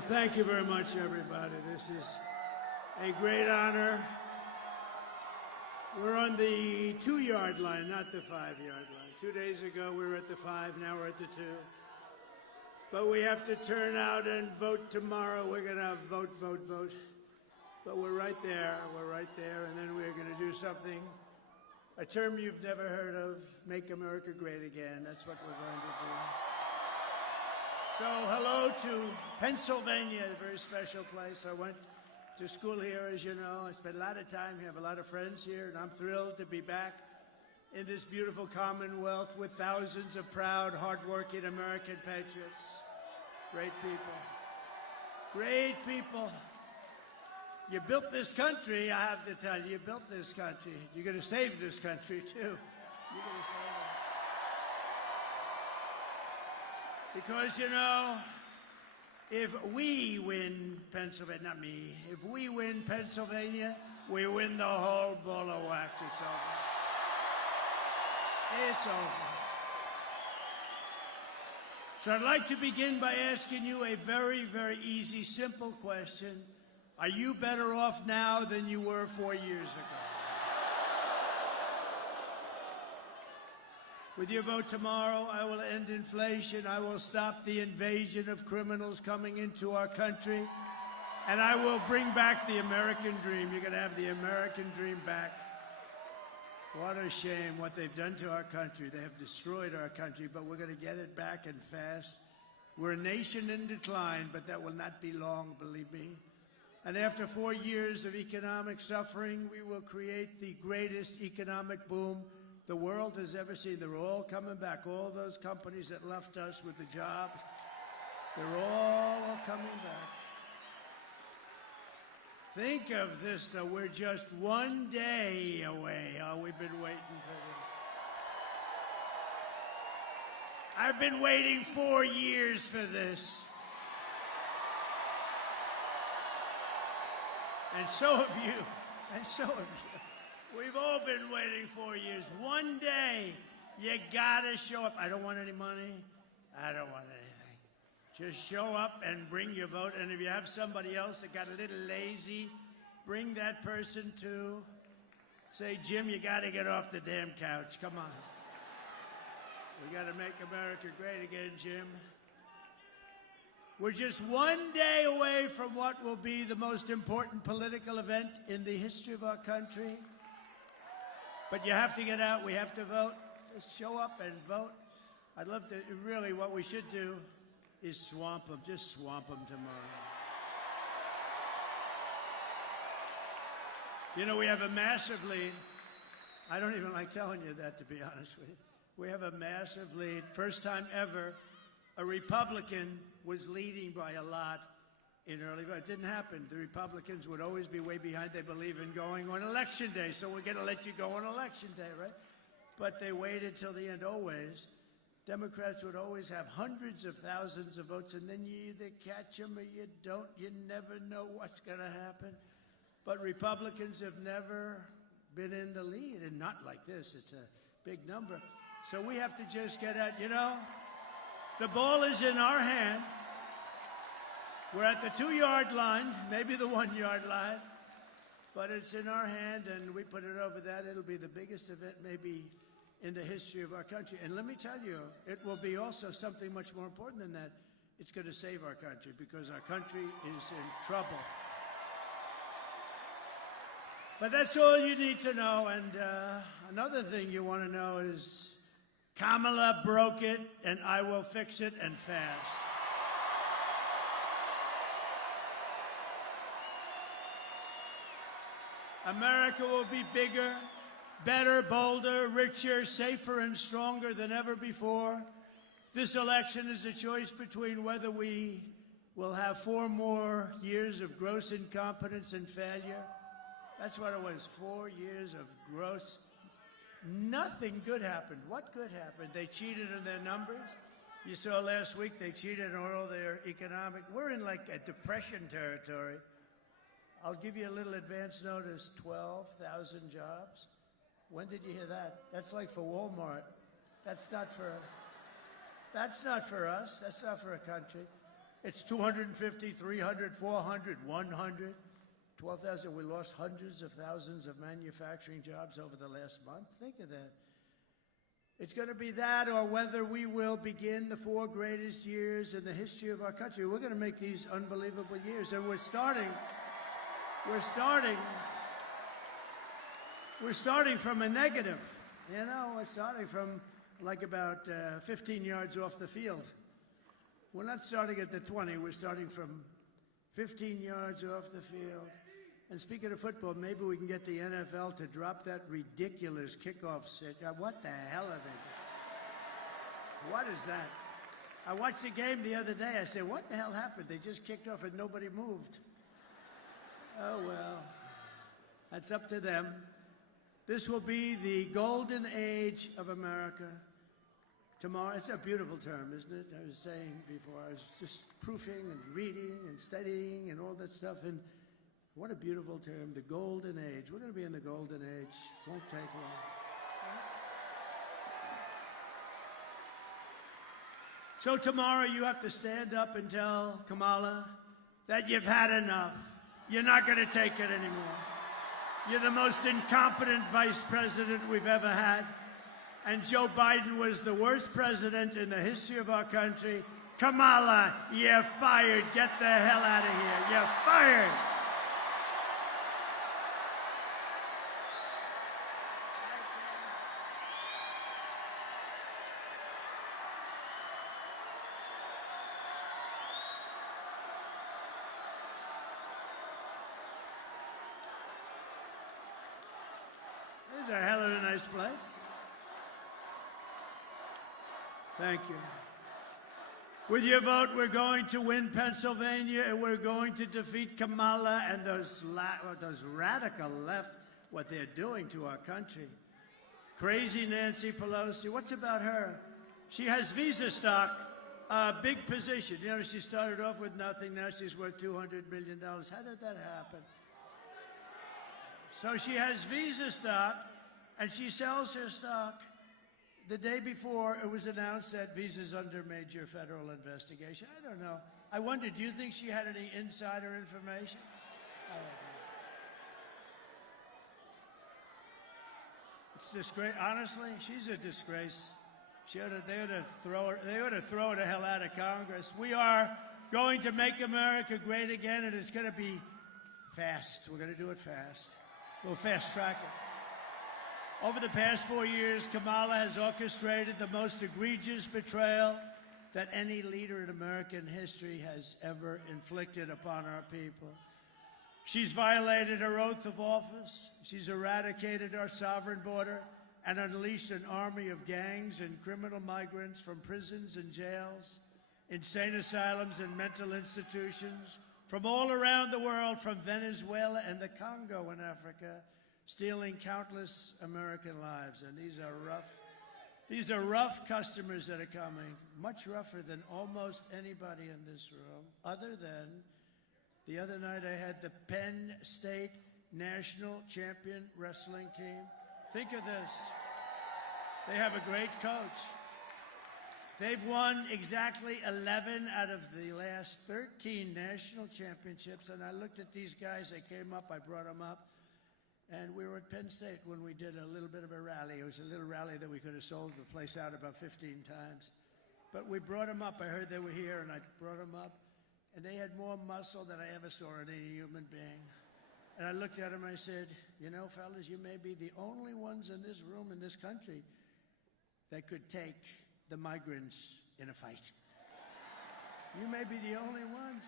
Well, thank you very much, everybody. This is a great honor. We're on the 2-yard line, not the 5-yard line. 2 days ago, we were at the 5, now we're at the 2. But we have to turn out and vote tomorrow. We're going to vote. But we're right there, and then we're going to do something, a term you've never heard of, make America great again. That's what we're going to do. So hello to Pennsylvania, a very special place. I went to school here, as you know. I spent a lot of time here, have a lot of friends here, and I'm thrilled to be back in this beautiful Commonwealth with thousands of proud, hardworking American patriots. Great people. Great people. You built this country, I have to tell you. You built this country. You're going to save this country, too. You're going to save it. Because, you know, if we win Pennsylvania, not me, if we win Pennsylvania, we win the whole ball of wax. It's over. It's over. So I'd like to begin by asking you a very, very easy, simple question. Are you better off now than you were 4 years ago? With your vote tomorrow, I will end inflation. I will stop the invasion of criminals coming into our country. And I will bring back the American dream. You're going to have the American dream back. What a shame what they've done to our country. They have destroyed our country, but we're going to get it back and fast. We're a nation in decline, but that will not be long, believe me. And after 4 years of economic suffering, we will create the greatest economic boom the world has ever seen. They're all coming back. All those companies that left us with the jobs, they're all coming back. Think of this, though. We're just 1 day away. Oh, we've been waiting for this. I've been waiting 4 years for this. And so have you. And so have you. We've all been waiting 4 years. 1 day, you gotta show up. I don't want any money. I don't want anything. Just show up and bring your vote. And if you have somebody else that got a little lazy, bring that person too. Say, Jim, you gotta get off the damn couch. Come on. We gotta make America great again, Jim. We're just 1 day away from what will be the most important political event in the history of our country. But you have to get out. We have to vote. Just show up and vote. I'd love to, really, what we should do is swamp them. Just swamp them tomorrow. You know, we have a massive lead. I don't even like telling you that, to be honest with you. We have a massive lead. First time ever, a Republican was leading by a lot in early vote. It didn't happen. The Republicans would always be way behind. They believe in going on election day, so we're going to let you go on election day, right? But they waited till the end, always. Democrats would always have hundreds of thousands of votes, and then you either catch them or you don't. You never know what's going to happen. But Republicans have never been in the lead, and not like this. It's a big number. So we have to just get out, you know. The ball is in our hand. We're at the 2-yard line, maybe the 1-yard line, but it's in our hand, and we put it over that. It'll be the biggest event maybe in the history of our country. And let me tell you, it will be also something much more important than that. It's going to save our country, because our country is in trouble. But that's all you need to know. And another thing you want to know is Kamala broke it, and I will fix it, and fast. America will be bigger, better, bolder, richer, safer, and stronger than ever before. This election is a choice between whether we will have 4 more years of gross incompetence and failure. That's what it was, 4 years of gross. Nothing good happened. What good happened? They cheated in their numbers. You saw last week they cheated on all their economic. We're in like a depression territory. I'll give you a little advance notice, 12,000 jobs. When did you hear that? That's like for Walmart. That's not for us. That's not for a country. It's 250, 300, 400, 100, 12,000. We lost hundreds of thousands of manufacturing jobs over the last month. Think of that. It's going to be that, or whether we will begin the 4 greatest years in the history of our country. We're going to make these unbelievable years, and we're starting from a negative. You know, we're starting from like about 15 yards off the field. We're not starting at the 20. We're starting from 15 yards off the field. And speaking of football, maybe we can get the NFL to drop that ridiculous kickoff set. What the hell are they? What is that? I watched the game the other day. I said, what the hell happened? They just kicked off and nobody moved. Oh, well, that's up to them. This will be the golden age of America. Tomorrow, it's a beautiful term, isn't it? I was saying before, I was just proofing and reading and studying and all that stuff, and what a beautiful term, the golden age. We're going to be in the golden age. Won't take long. So tomorrow you have to stand up and tell Kamala that you've had enough. You're not going to take it anymore. You're the most incompetent vice president we've ever had. And Joe Biden was the worst president in the history of our country. Kamala, you're fired. Get the hell out of here. You're fired. This is a hell of a nice place. Thank you. With your vote, we're going to win Pennsylvania, and we're going to defeat Kamala and those radical left, what they're doing to our country. Crazy Nancy Pelosi, what's about her? She has Visa stock, a big position. You know, she started off with nothing. Now she's worth $200 million. How did that happen? So she has Visa stock, and she sells her stock. The day before, it was announced that Visa's under major federal investigation. I don't know. I wonder, do you think she had any insider information? I don't know. It's disgrace. Honestly, she's a disgrace. They ought to throw her the hell out of Congress. We are going to make America great again, and it's going to be fast. We're going to do it fast. We'll fast track it. Over the past 4 years, Kamala has orchestrated the most egregious betrayal that any leader in American history has ever inflicted upon our people. She's violated her oath of office. She's eradicated our sovereign border and unleashed an army of gangs and criminal migrants from prisons and jails, insane asylums and mental institutions from all around the world, from Venezuela and the Congo in Africa, stealing countless American lives. And these are rough customers that are coming, much rougher than almost anybody in this room, other than the other night I had the Penn State national champion wrestling team. Think of this. They have a great coach. They've won exactly 11 out of the last 13 national championships. And I looked at these guys. They came up. I brought them up. And we were at Penn State when we did a little bit of a rally. It was a little rally that we could have sold the place out about 15 times. But we brought them up. I heard they were here, and I brought them up. And they had more muscle than I ever saw in any human being. And I looked at them and I said, you know, fellas, you may be the only ones in this room, in this country, that could take the migrants in a fight. You may be the only ones.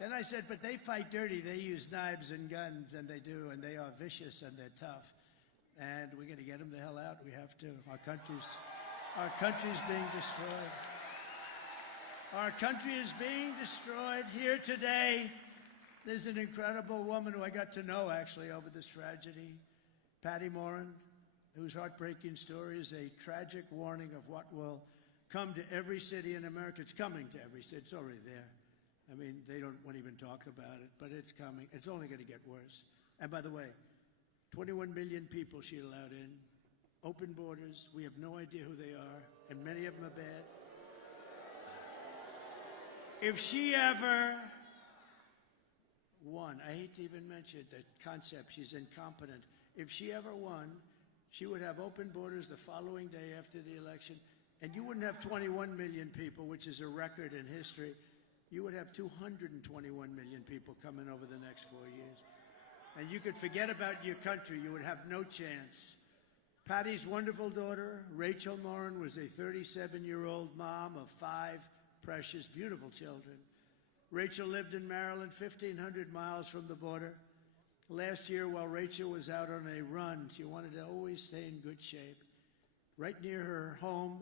Then I said, but they fight dirty. They use knives and guns, and they do, and they are vicious and they're tough. And we're going to get them the hell out. We have to. Our country's being destroyed. Our country is being destroyed. Here today, there's an incredible woman who I got to know, actually, over this tragedy, Patty Morin, whose heartbreaking story is a tragic warning of what will come to every city in America. It's coming to every city. It's already there. I mean, they don't want to even talk about it, but it's coming. It's only going to get worse. And by the way, 21 million people she allowed in, open borders. We have no idea who they are, and many of them are bad. If she ever won, I hate to even mention the concept, she's incompetent. If she ever won, she would have open borders the following day after the election, and you wouldn't have 21 million people, which is a record in history. You would have 221 million people coming over the next 4 years. And you could forget about your country. You would have no chance. Patty's wonderful daughter, Rachel Morin, was a 37-year-old mom of 5 precious, beautiful children. Rachel lived in Maryland, 1,500 miles from the border. Last year, while Rachel was out on a run, she wanted to always stay in good shape. Right near her home,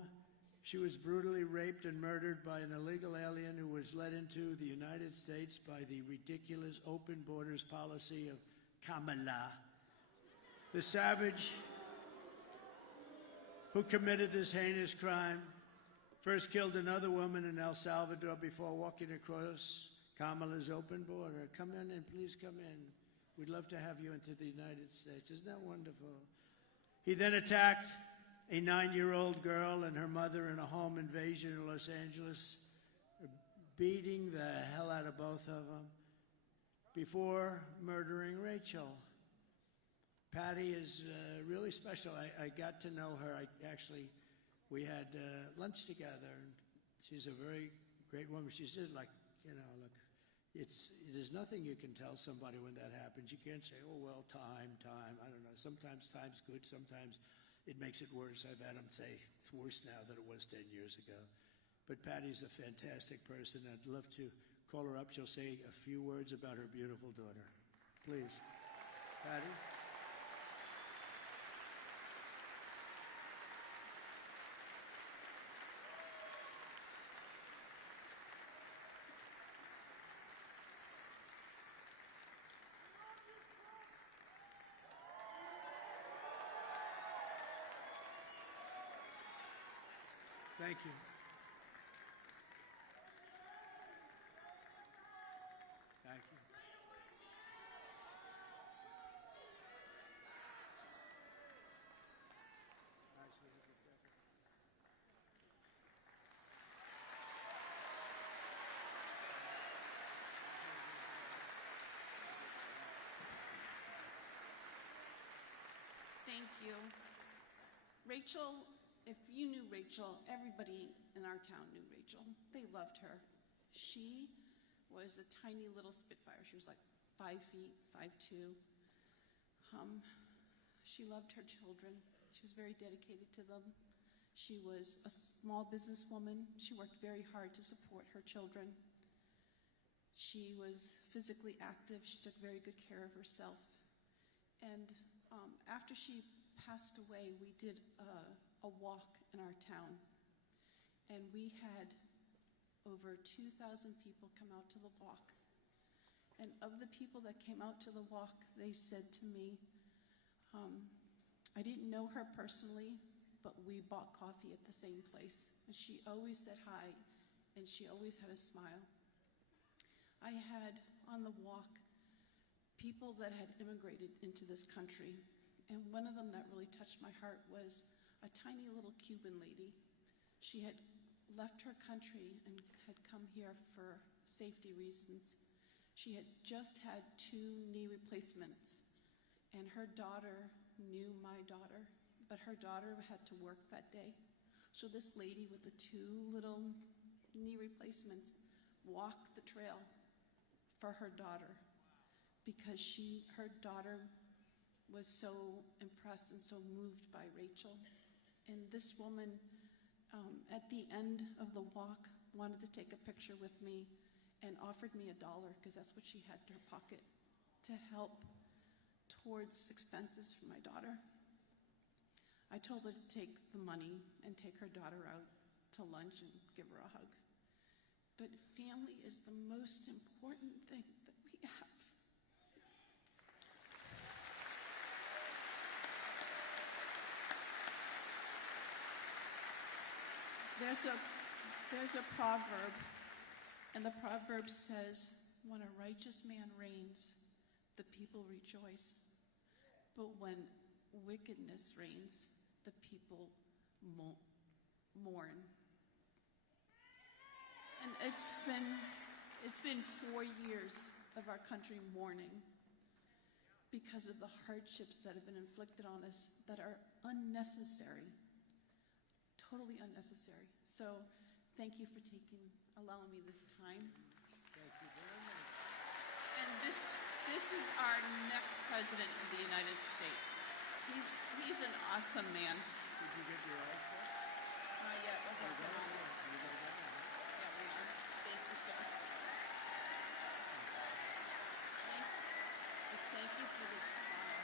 she was brutally raped and murdered by an illegal alien who was led into the United States by the ridiculous open borders policy of Kamala. The savage who committed this heinous crime first killed another woman in El Salvador before walking across Kamala's open border. Come in and please come in. We'd love to have you into the United States. Isn't that wonderful? He then attacked a 9-year-old girl and her mother in a home invasion in Los Angeles, beating the hell out of both of them before murdering Rachel. Patty is really special. I got to know her. We had lunch together, and she's a very great woman. She's just like, look, there's nothing you can tell somebody when that happens. You can't say, oh, well, time. I don't know. Sometimes time's good. Sometimes it makes it worse. I've had them say it's worse now than it was 10 years ago. But Patty's a fantastic person. I'd love to call her up. She'll say a few words about her beautiful daughter. Please. Patty? Thank you. Thank you. Thank you. Rachel, if you knew Rachel, everybody in our town knew Rachel. They loved her. She was a tiny little Spitfire. She was like 5 feet, 5'2". She loved her children. She was very dedicated to them. She was a small businesswoman. She worked very hard to support her children. She was physically active. She took very good care of herself. And after she passed away, we did a walk in our town. And we had over 2,000 people come out to the walk. And of the people that came out to the walk, they said to me, I didn't know her personally, but we bought coffee at the same place. And she always said hi, and she always had a smile. I had on the walk people that had immigrated into this country. And one of them that really touched my heart was a tiny little Cuban lady. She had left her country and had come here for safety reasons. She had just had 2 knee replacements, and her daughter knew my daughter, but her daughter had to work that day. So this lady with the 2 little knee replacements walked the trail for her daughter because her daughter was so impressed and so moved by Rachel. And this woman, at the end of the walk, wanted to take a picture with me and offered me $1, because that's what she had in her pocket, to help towards expenses for my daughter. I told her to take the money and take her daughter out to lunch and give her a hug. But family is the most important thing that we have. There's a proverb, and the proverb says, when a righteous man reigns, the people rejoice. But when wickedness reigns, the people mourn. And it's been 4 years of our country mourning because of the hardships that have been inflicted on us that are unnecessary, totally unnecessary. So thank you for allowing me this time. Thank you very much. And this is our next president of the United States. He's an awesome man. Did you get your eyes set? Not yet. We're You working got on it. it? You got that one, huh? Yeah, we are. Thank you, sir. Thank you for this trial.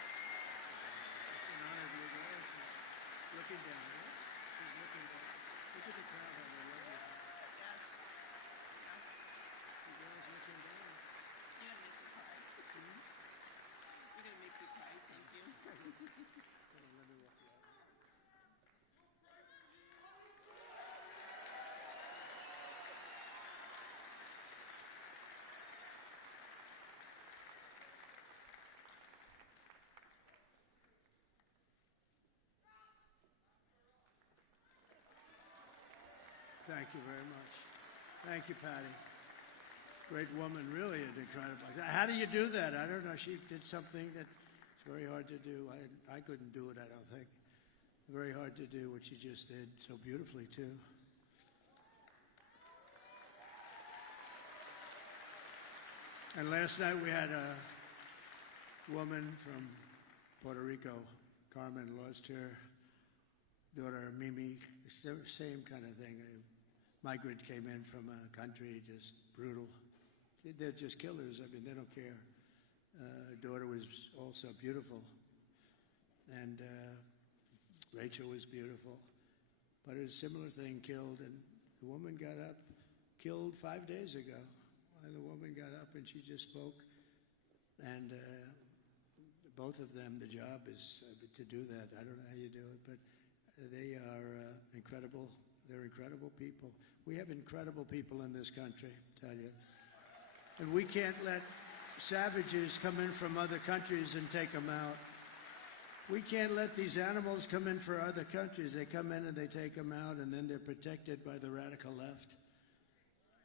It's an honor to be there. She's looking down, right? She's looking down. Look at the crowd on the lovely. Yes. The girl's looking down. You're gonna make me cry. You're gonna make me cry. Thank you. Hold on, let me walk you out. Thank you very much. Thank you, Patty. Great woman, really an incredible. How do you do that? I don't know. She did something that's very hard to do. I couldn't do it, I don't think. Very hard to do what she just did so beautifully, too. And last night we had a woman from Puerto Rico, Carmen, lost her daughter, Mimi. It's the same kind of thing. A migrant came in from a country, just brutal. They're just killers. I mean, they don't care. Her daughter was also beautiful. And Rachel was beautiful. But a similar thing killed, and the woman got up, killed 5 days ago. And the woman got up and she just spoke. And both of them, the job is to do that. I don't know how you do it, but they are incredible. They're incredible people. We have incredible people in this country, I tell you. And we can't let savages come in from other countries and take them out. We can't let these animals come in for other countries. They come in and they take them out, and then they're protected by the radical left.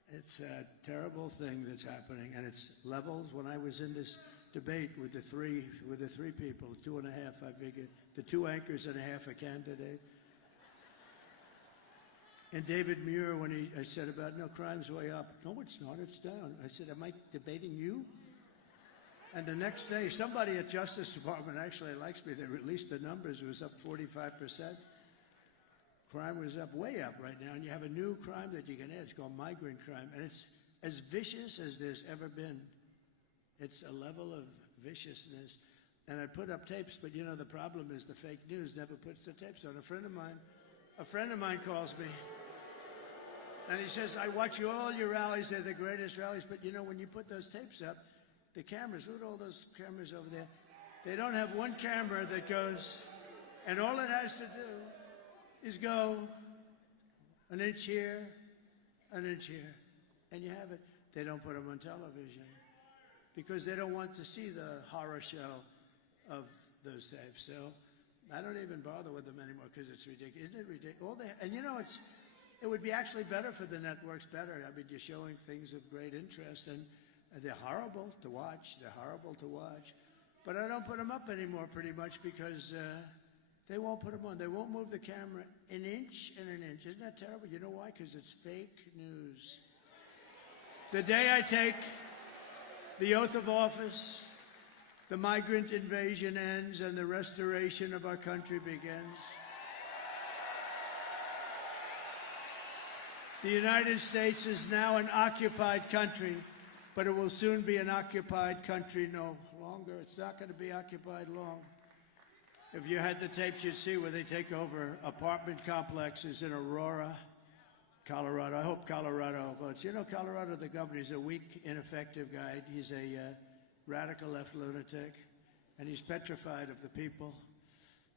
It's a terrible thing that's happening, and it's levels. When I was in this debate with the three people, 2.5, I figured, the 2 anchors and a half a candidate. And David Muir, when I said about, no, crime's way up. No, it's not, it's down. I said, am I debating you? And the next day, somebody at Justice Department actually likes me. They released the numbers. It was up 45%. Crime was up, way up right now. And you have a new crime that you can add. It's called migrant crime. And it's as vicious as there's ever been. It's a level of viciousness. And I put up tapes, but you know, the problem is the fake news never puts the tapes on. A friend of mine calls me. And he says, I watch all your rallies. They're the greatest rallies. But you know, when you put those tapes up, the cameras, look at all those cameras over there. They don't have one camera that goes, and all it has to do is go an inch here, an inch here, and you have it. They don't put them on television because they don't want to see the horror show of those tapes. So I don't even bother with them anymore because it's ridiculous. Isn't it ridiculous? And you know, it would be actually better for the networks, better. I mean, you're showing things of great interest, and they're horrible to watch. They're horrible to watch. But I don't put them up anymore pretty much because they won't put them on. They won't move the camera an inch and an inch. Isn't that terrible? You know why? Because it's fake news. The day I take the oath of office, the migrant invasion ends and the restoration of our country begins. The United States is now an occupied country, but it will soon be an occupied country no longer. It's not going to be occupied long. If you had the tapes, you'd see where they take over apartment complexes in Aurora, Colorado. I hope Colorado votes. You know, Colorado, the governor, is a weak, ineffective guy. He's a radical left lunatic, and he's petrified of the people.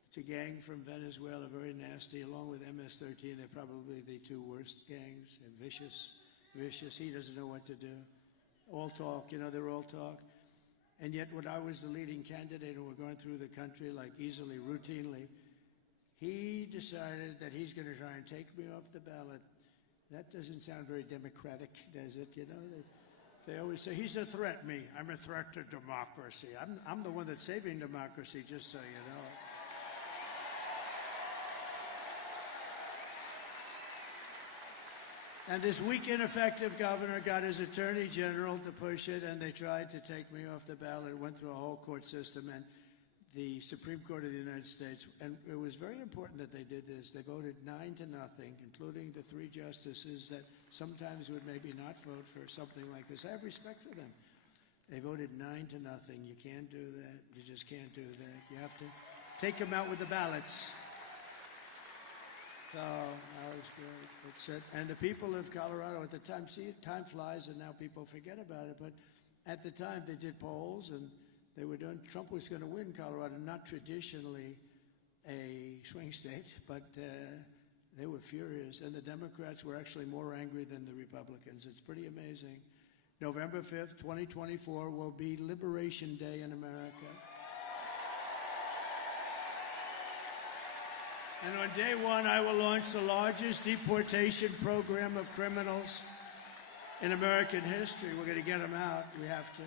It's a gang from Venezuela, very nasty, along with MS-13. They're probably the 2 worst gangs, and vicious. He doesn't know what to do. All talk, you know, they're all talk. And yet when I was the leading candidate and we're going through the country like easily, routinely, he decided that he's going to try and take me off the ballot. That doesn't sound very democratic, does it? You know, they always say, he's a threat, me. I'm a threat to democracy. I'm the one that's saving democracy, just so you know. And this weak, ineffective governor got his attorney general to push it, and they tried to take me off the ballot. It went through a whole court system, and the Supreme Court of the United States, and it was very important that they did this. They voted 9-0, including the 3 justices that sometimes would maybe not vote for something like this. I have respect for them. They voted 9-0. You can't do that. You just can't do that. You have to take them out with the ballots. So that was great. It's it. And the people of Colorado at the time, see, time flies and now people forget about it, but at the time they did polls and they were doing, Trump was going to win Colorado, not traditionally a swing state, but they were furious. And the Democrats were actually more angry than the Republicans. It's pretty amazing. November 5th, 2024 will be Liberation Day in America. And on day one, I will launch the largest deportation program of criminals in American history. We're going to get them out. We have to.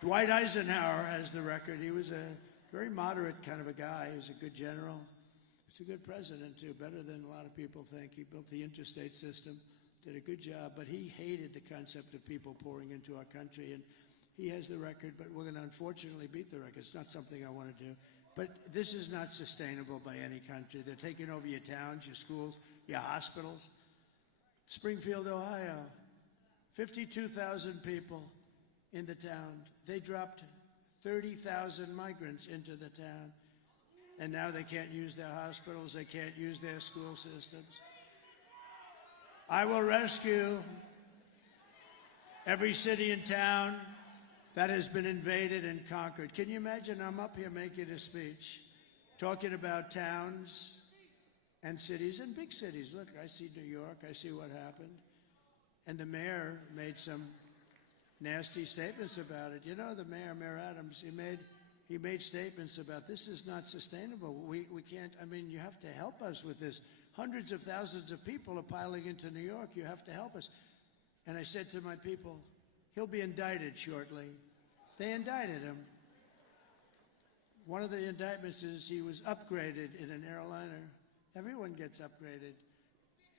Dwight Eisenhower has the record. He was a very moderate kind of a guy. He was a good general. He was a good president, too, better than a lot of people think. He built the interstate system, did a good job, but he hated the concept of people pouring into our country, and he has the record, but we're going to unfortunately beat the record. It's not something I want to do. But this is not sustainable by any country. They're taking over your towns, your schools, your hospitals. Springfield, Ohio, 52,000 people in the town. They dropped 30,000 migrants into the town. And now they can't use their hospitals. They can't use their school systems. I will rescue every city and town that has been invaded and conquered. Can you imagine? I'm up here making a speech, talking about towns and cities and big cities. Look, I see New York. I see what happened. And the mayor made some nasty statements about it. You know, the mayor, Mayor Adams, he made statements about this is not sustainable. We can't, I mean, you have to help us with this. Hundreds of thousands of people are piling into New York. You have to help us. And I said to my people, he'll be indicted shortly. They indicted him. One of the indictments is he was upgraded in an airliner. Everyone gets upgraded.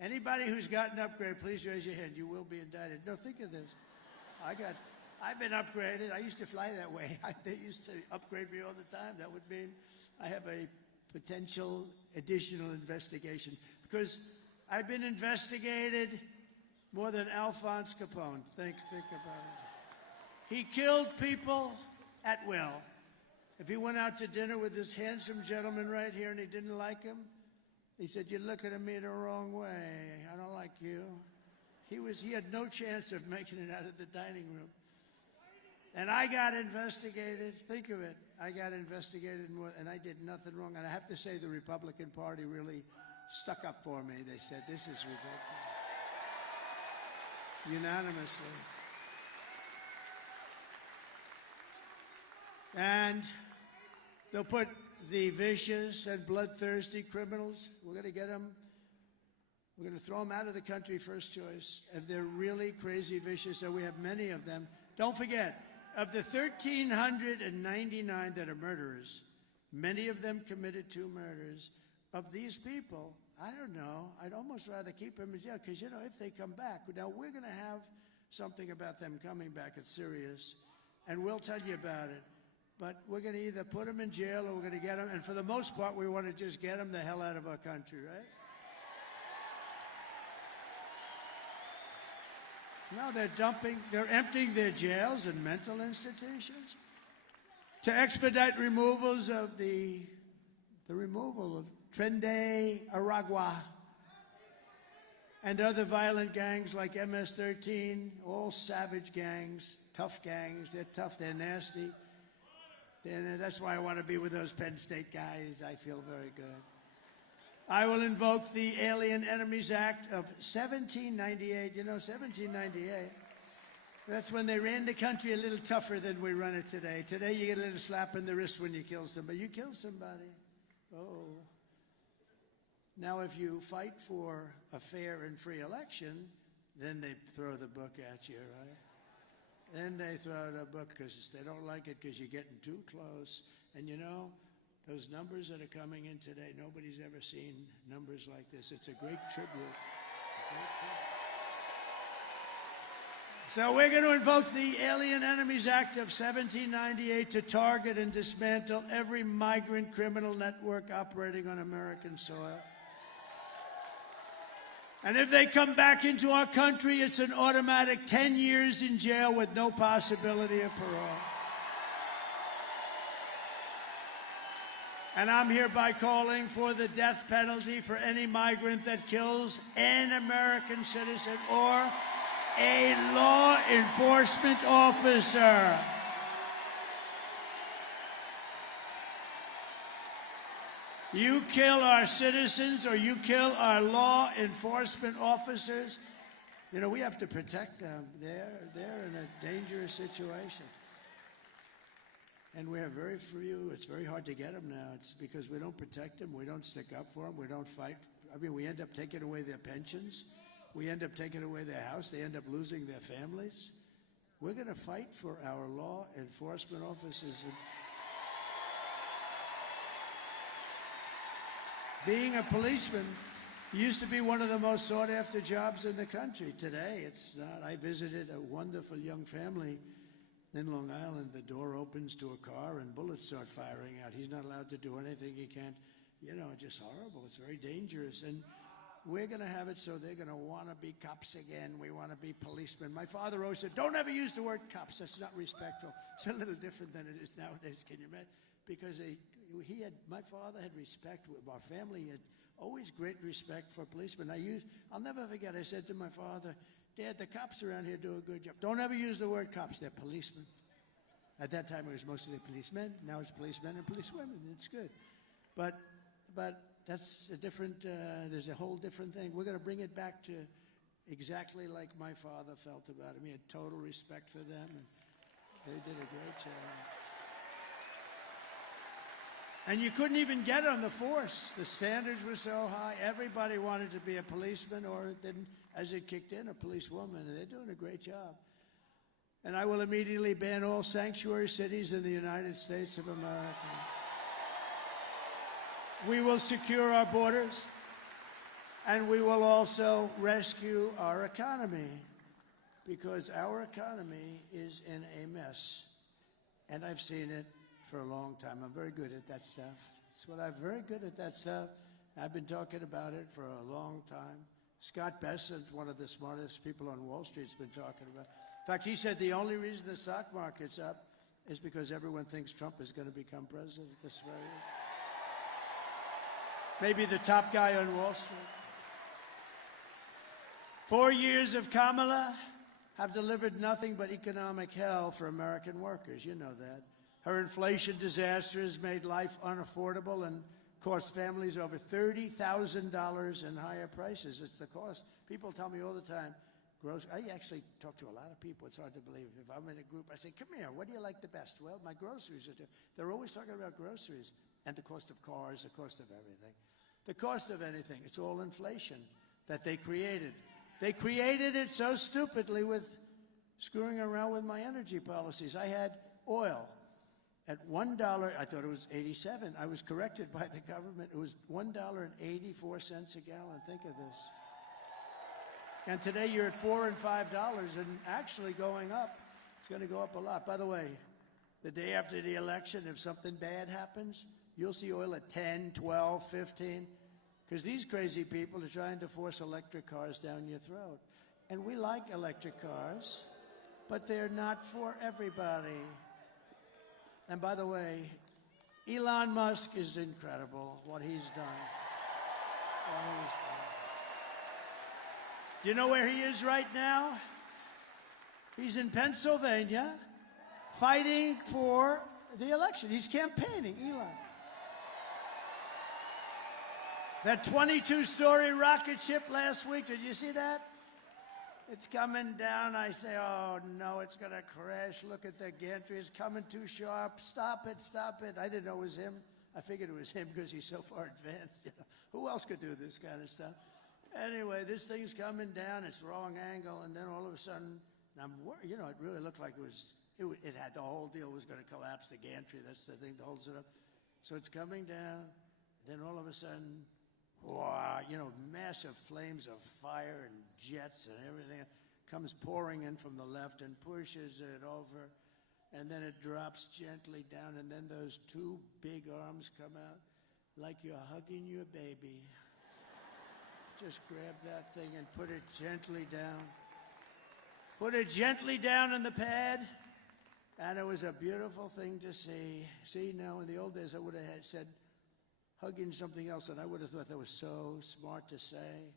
Anybody who's gotten upgraded, please raise your hand. You will be indicted. No, think of this. I've been upgraded. I used to fly that way. They used to upgrade me all the time. That would mean I have a potential additional investigation because I've been investigated more than Alphonse Capone. Think about it. He killed people at will. If he went out to dinner with this handsome gentleman right here and he didn't like him, he said, "You're looking at me the wrong way. I don't like you." He had no chance of making it out of the dining room. And I got investigated. Think of it. I got investigated more, and I did nothing wrong. And I have to say the Republican Party really stuck up for me. They said, this is ridiculous. Unanimously. And they'll put the vicious and bloodthirsty criminals, we're going to get them. We're going to throw them out of the country first choice. If they're really crazy vicious, and we have many of them. Don't forget, of the 1,399 that are murderers, many of them committed 2 murders. Of these people, I don't know, I'd almost rather keep them in jail because, you know, if they come back, now we're going to have something about them coming back. It's serious, and we'll tell you about it. But we're going to either put them in jail or we're going to get them, and for the most part, we want to just get them the hell out of our country, right? No, they're emptying their jails and mental institutions to expedite removals of the removal of Trende Aragua and other violent gangs like MS-13, all savage gangs, tough gangs. They're tough, they're nasty. That's why I want to be with those Penn State guys. I feel very good. I will invoke the Alien Enemies Act of 1798. You know, 1798. That's when they ran the country a little tougher than we run it today. Today you get a little slap in the wrist when you kill somebody. You kill somebody. Oh. Now, if you fight for a fair and free election, then they throw the book at you, right? Then they throw the book because they don't like it because you're getting too close. And you know, those numbers that are coming in today, nobody's ever seen numbers like this. It's a great tribute. So we're going to invoke the Alien Enemies Act of 1798 to target and dismantle every migrant criminal network operating on American soil. And if they come back into our country, it's an automatic 10 years in jail with no possibility of parole. And I'm hereby calling for the death penalty for any migrant that kills an American citizen or a law enforcement officer. You kill our citizens or you kill our law enforcement officers, you know, we have to protect them. They're in a dangerous situation. And we have very few. It's very hard to get them now. It's because we don't protect them. We don't stick up for them. We don't fight. I mean, we end up taking away their pensions. We end up taking away their house. They end up losing their families. We're going to fight for our law enforcement officers. Being a policeman used to be one of the most sought-after jobs in the country. Today, it's not. I visited a wonderful young family in Long Island. The door opens to a car and bullets start firing out. He's not allowed to do anything. He can't, you know, just horrible. It's very dangerous. And we're going to have it so they're going to want to be cops again. We want to be policemen. My father always said, don't ever use the word cops. That's not respectful. It's a little different than it is nowadays. Can you imagine? Because my father had respect. Our family had always great respect for policemen. I'll never forget, I said to my father, Dad, the cops around here do a good job. Don't ever use the word cops. They're policemen. At that time, it was mostly policemen. Now it's policemen and policewomen. It's good. But that's a different, there's a whole different thing. We're going to bring it back to exactly like my father felt about him. He had total respect for them, and they did a great job. And you couldn't even get on the force. The standards were so high. Everybody wanted to be a policeman, or then, as it kicked in, a policewoman. And they're doing a great job. And I will immediately ban all sanctuary cities in the United States of America. We will secure our borders, and we will also rescue our economy, because our economy is in a mess. And I've seen it for a long time. I'm very good at that stuff. I'm very good at that stuff. I've been talking about it for a long time. Scott Bessent, one of the smartest people on Wall Street, has been talking about it. In fact, he said the only reason the stock market's up is because everyone thinks Trump is going to become president this very year. Maybe the top guy on Wall Street. 4 years of Kamala have delivered nothing but economic hell for American workers. You know that. Her inflation disaster has made life unaffordable and cost families over $30,000 in higher prices. It's the cost. People tell me all the time, I actually talk to a lot of people. It's hard to believe. If I'm in a group, I say, come here, what do you like the best? Well, my groceries. They're always talking about groceries and the cost of cars, the cost of everything. The cost of anything. It's all inflation that they created. They created it so stupidly with screwing around with my energy policies. I had oil at $1, I thought it was 87. I was corrected by the government. It was $1.84 a gallon. Think of this. And today you're at $4 and $5 and actually going up. It's going to go up a lot. By the way, the day after the election, if something bad happens, you'll see oil at 10, 12, 15, because these crazy people are trying to force electric cars down your throat. And we like electric cars, but they're not for everybody. And by the way, Elon Musk is incredible, what he's done. Do you know where he is right now? He's in Pennsylvania fighting for the election. He's campaigning, Elon. That 22-story rocket ship last week, did you see that? It's coming down. I say, oh, no, it's going to crash. Look at the gantry. It's coming too sharp. Stop it, stop it. I didn't know it was him. I figured it was him because he's so far advanced. You know? Who else could do this kind of stuff? Anyway, this thing's coming down. It's wrong angle. And then all of a sudden, you know, it really looked like it had the whole deal was going to collapse, the gantry. That's the thing that holds it up. So it's coming down. Then all of a sudden, wow, you know, massive flames of fire and jets and everything comes pouring in from the left and pushes it over. And then it drops gently down. And then those two big arms come out like you're hugging your baby. Just grab that thing and put it gently down. Put it gently down in the pad. And it was a beautiful thing to see. See, now in the old days, I would have said, hugging something else, and I would have thought that was so smart to say.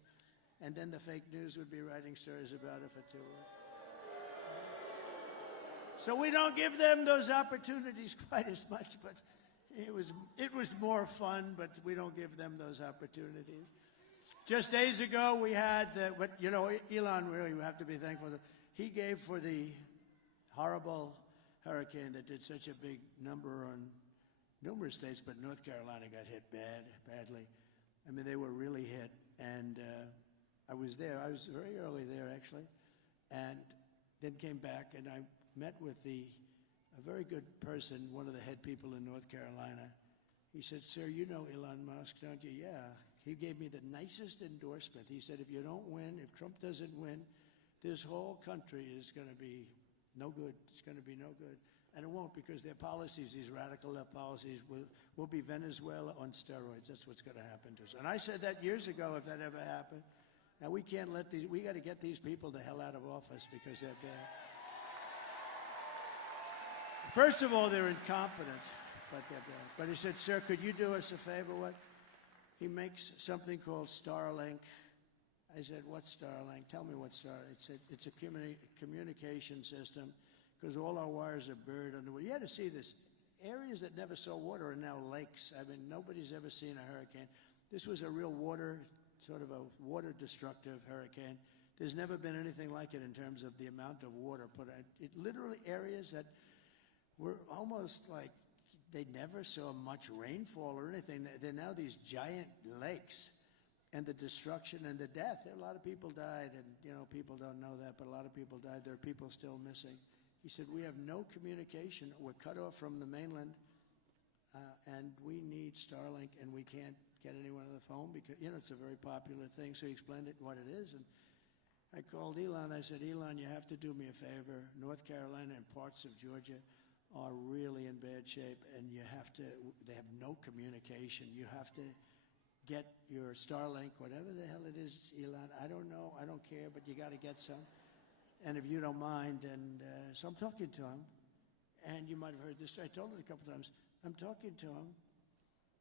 And then the fake news would be writing stories about it for 2 weeks. So we don't give them those opportunities quite as much, but it was more fun, but we don't give them those opportunities. Just days ago, we had, you know, Elon, really, we have to be thankful that he gave for the horrible hurricane that did such a big number on numerous states, but North Carolina got hit badly. I mean, they were really hit, and I was there. I was very early there, actually, and then came back, and I met with a very good person, one of the head people in North Carolina. He said, sir, you know Elon Musk, don't you? Yeah. He gave me the nicest endorsement. He said, if you don't win, if Trump doesn't win, this whole country is going to be no good. It's going to be no good. And it won't, because their policies, these radical left policies, will be Venezuela on steroids. That's what's going to happen to us. And I said that years ago, if that ever happened. Now, we can't let we got to get these people the hell out of office because they're bad. First of all, they're incompetent, but they're bad. But he said, sir, could you do us a favor? What? He makes something called Starlink. I said, what's Starlink? Tell me what Starlink. It's a communication system, because all our wires are buried underwater. You had to see this. Areas that never saw water are now lakes. I mean, nobody's ever seen a hurricane. This was a real sort of a water-destructive hurricane. There's never been anything like it in terms of the amount of water put out. It literally, areas that were almost like they never saw much rainfall or anything. They're now these giant lakes. And the destruction and the death. A lot of people died, and, you know, people don't know that, but a lot of people died. There are people still missing. He said, we have no communication. We're cut off from the mainland, and we need Starlink, and we can't get anyone on the phone because, you know, it's a very popular thing. So he explained what it is, and I called Elon. I said, Elon, you have to do me a favor. North Carolina and parts of Georgia are really in bad shape, and they have no communication. You have to get your Starlink, whatever the hell it is, Elon. I don't know. I don't care, but you got to get some. And if you don't mind, and so I'm talking to him, and you might have heard this. I told him a couple times. I'm talking to him,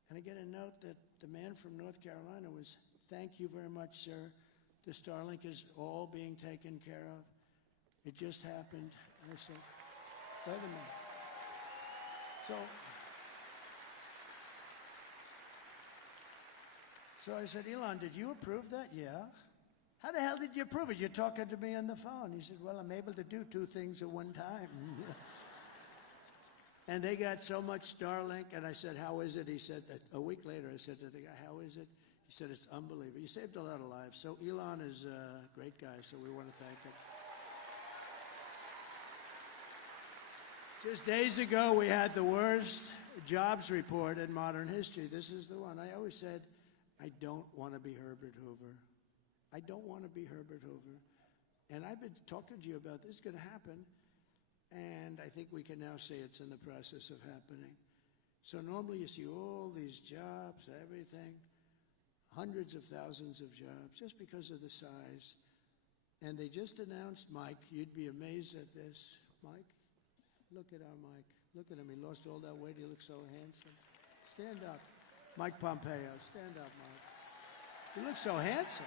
and I get a note that the man from North Carolina was, thank you very much, sir. The Starlink is all being taken care of. It just happened. And I said, wait a minute. So I said, Elon, did you approve that? Yeah. How the hell did you approve it? You're talking to me on the phone. He said, well, I'm able to do 2 things at one time. And they got so much Starlink, and I said, how is it? He said, a week later, I said to the guy, how is it? He said, it's unbelievable. You saved a lot of lives. So Elon is a great guy, so we want to thank him. Just days ago, we had the worst jobs report in modern history. This is the one. I always said, I don't want to be Herbert Hoover. I don't want to be Herbert Hoover. And I've been talking to you about this is going to happen, and I think we can now say it's in the process of happening. So normally you see all these jobs, everything, hundreds of thousands of jobs, just because of the size. And they just announced Mike. You'd be amazed at this. Mike, look at our Mike. Look at him. He lost all that weight. He looks so handsome. Stand up. Mike Pompeo, stand up, Mike. You look so handsome.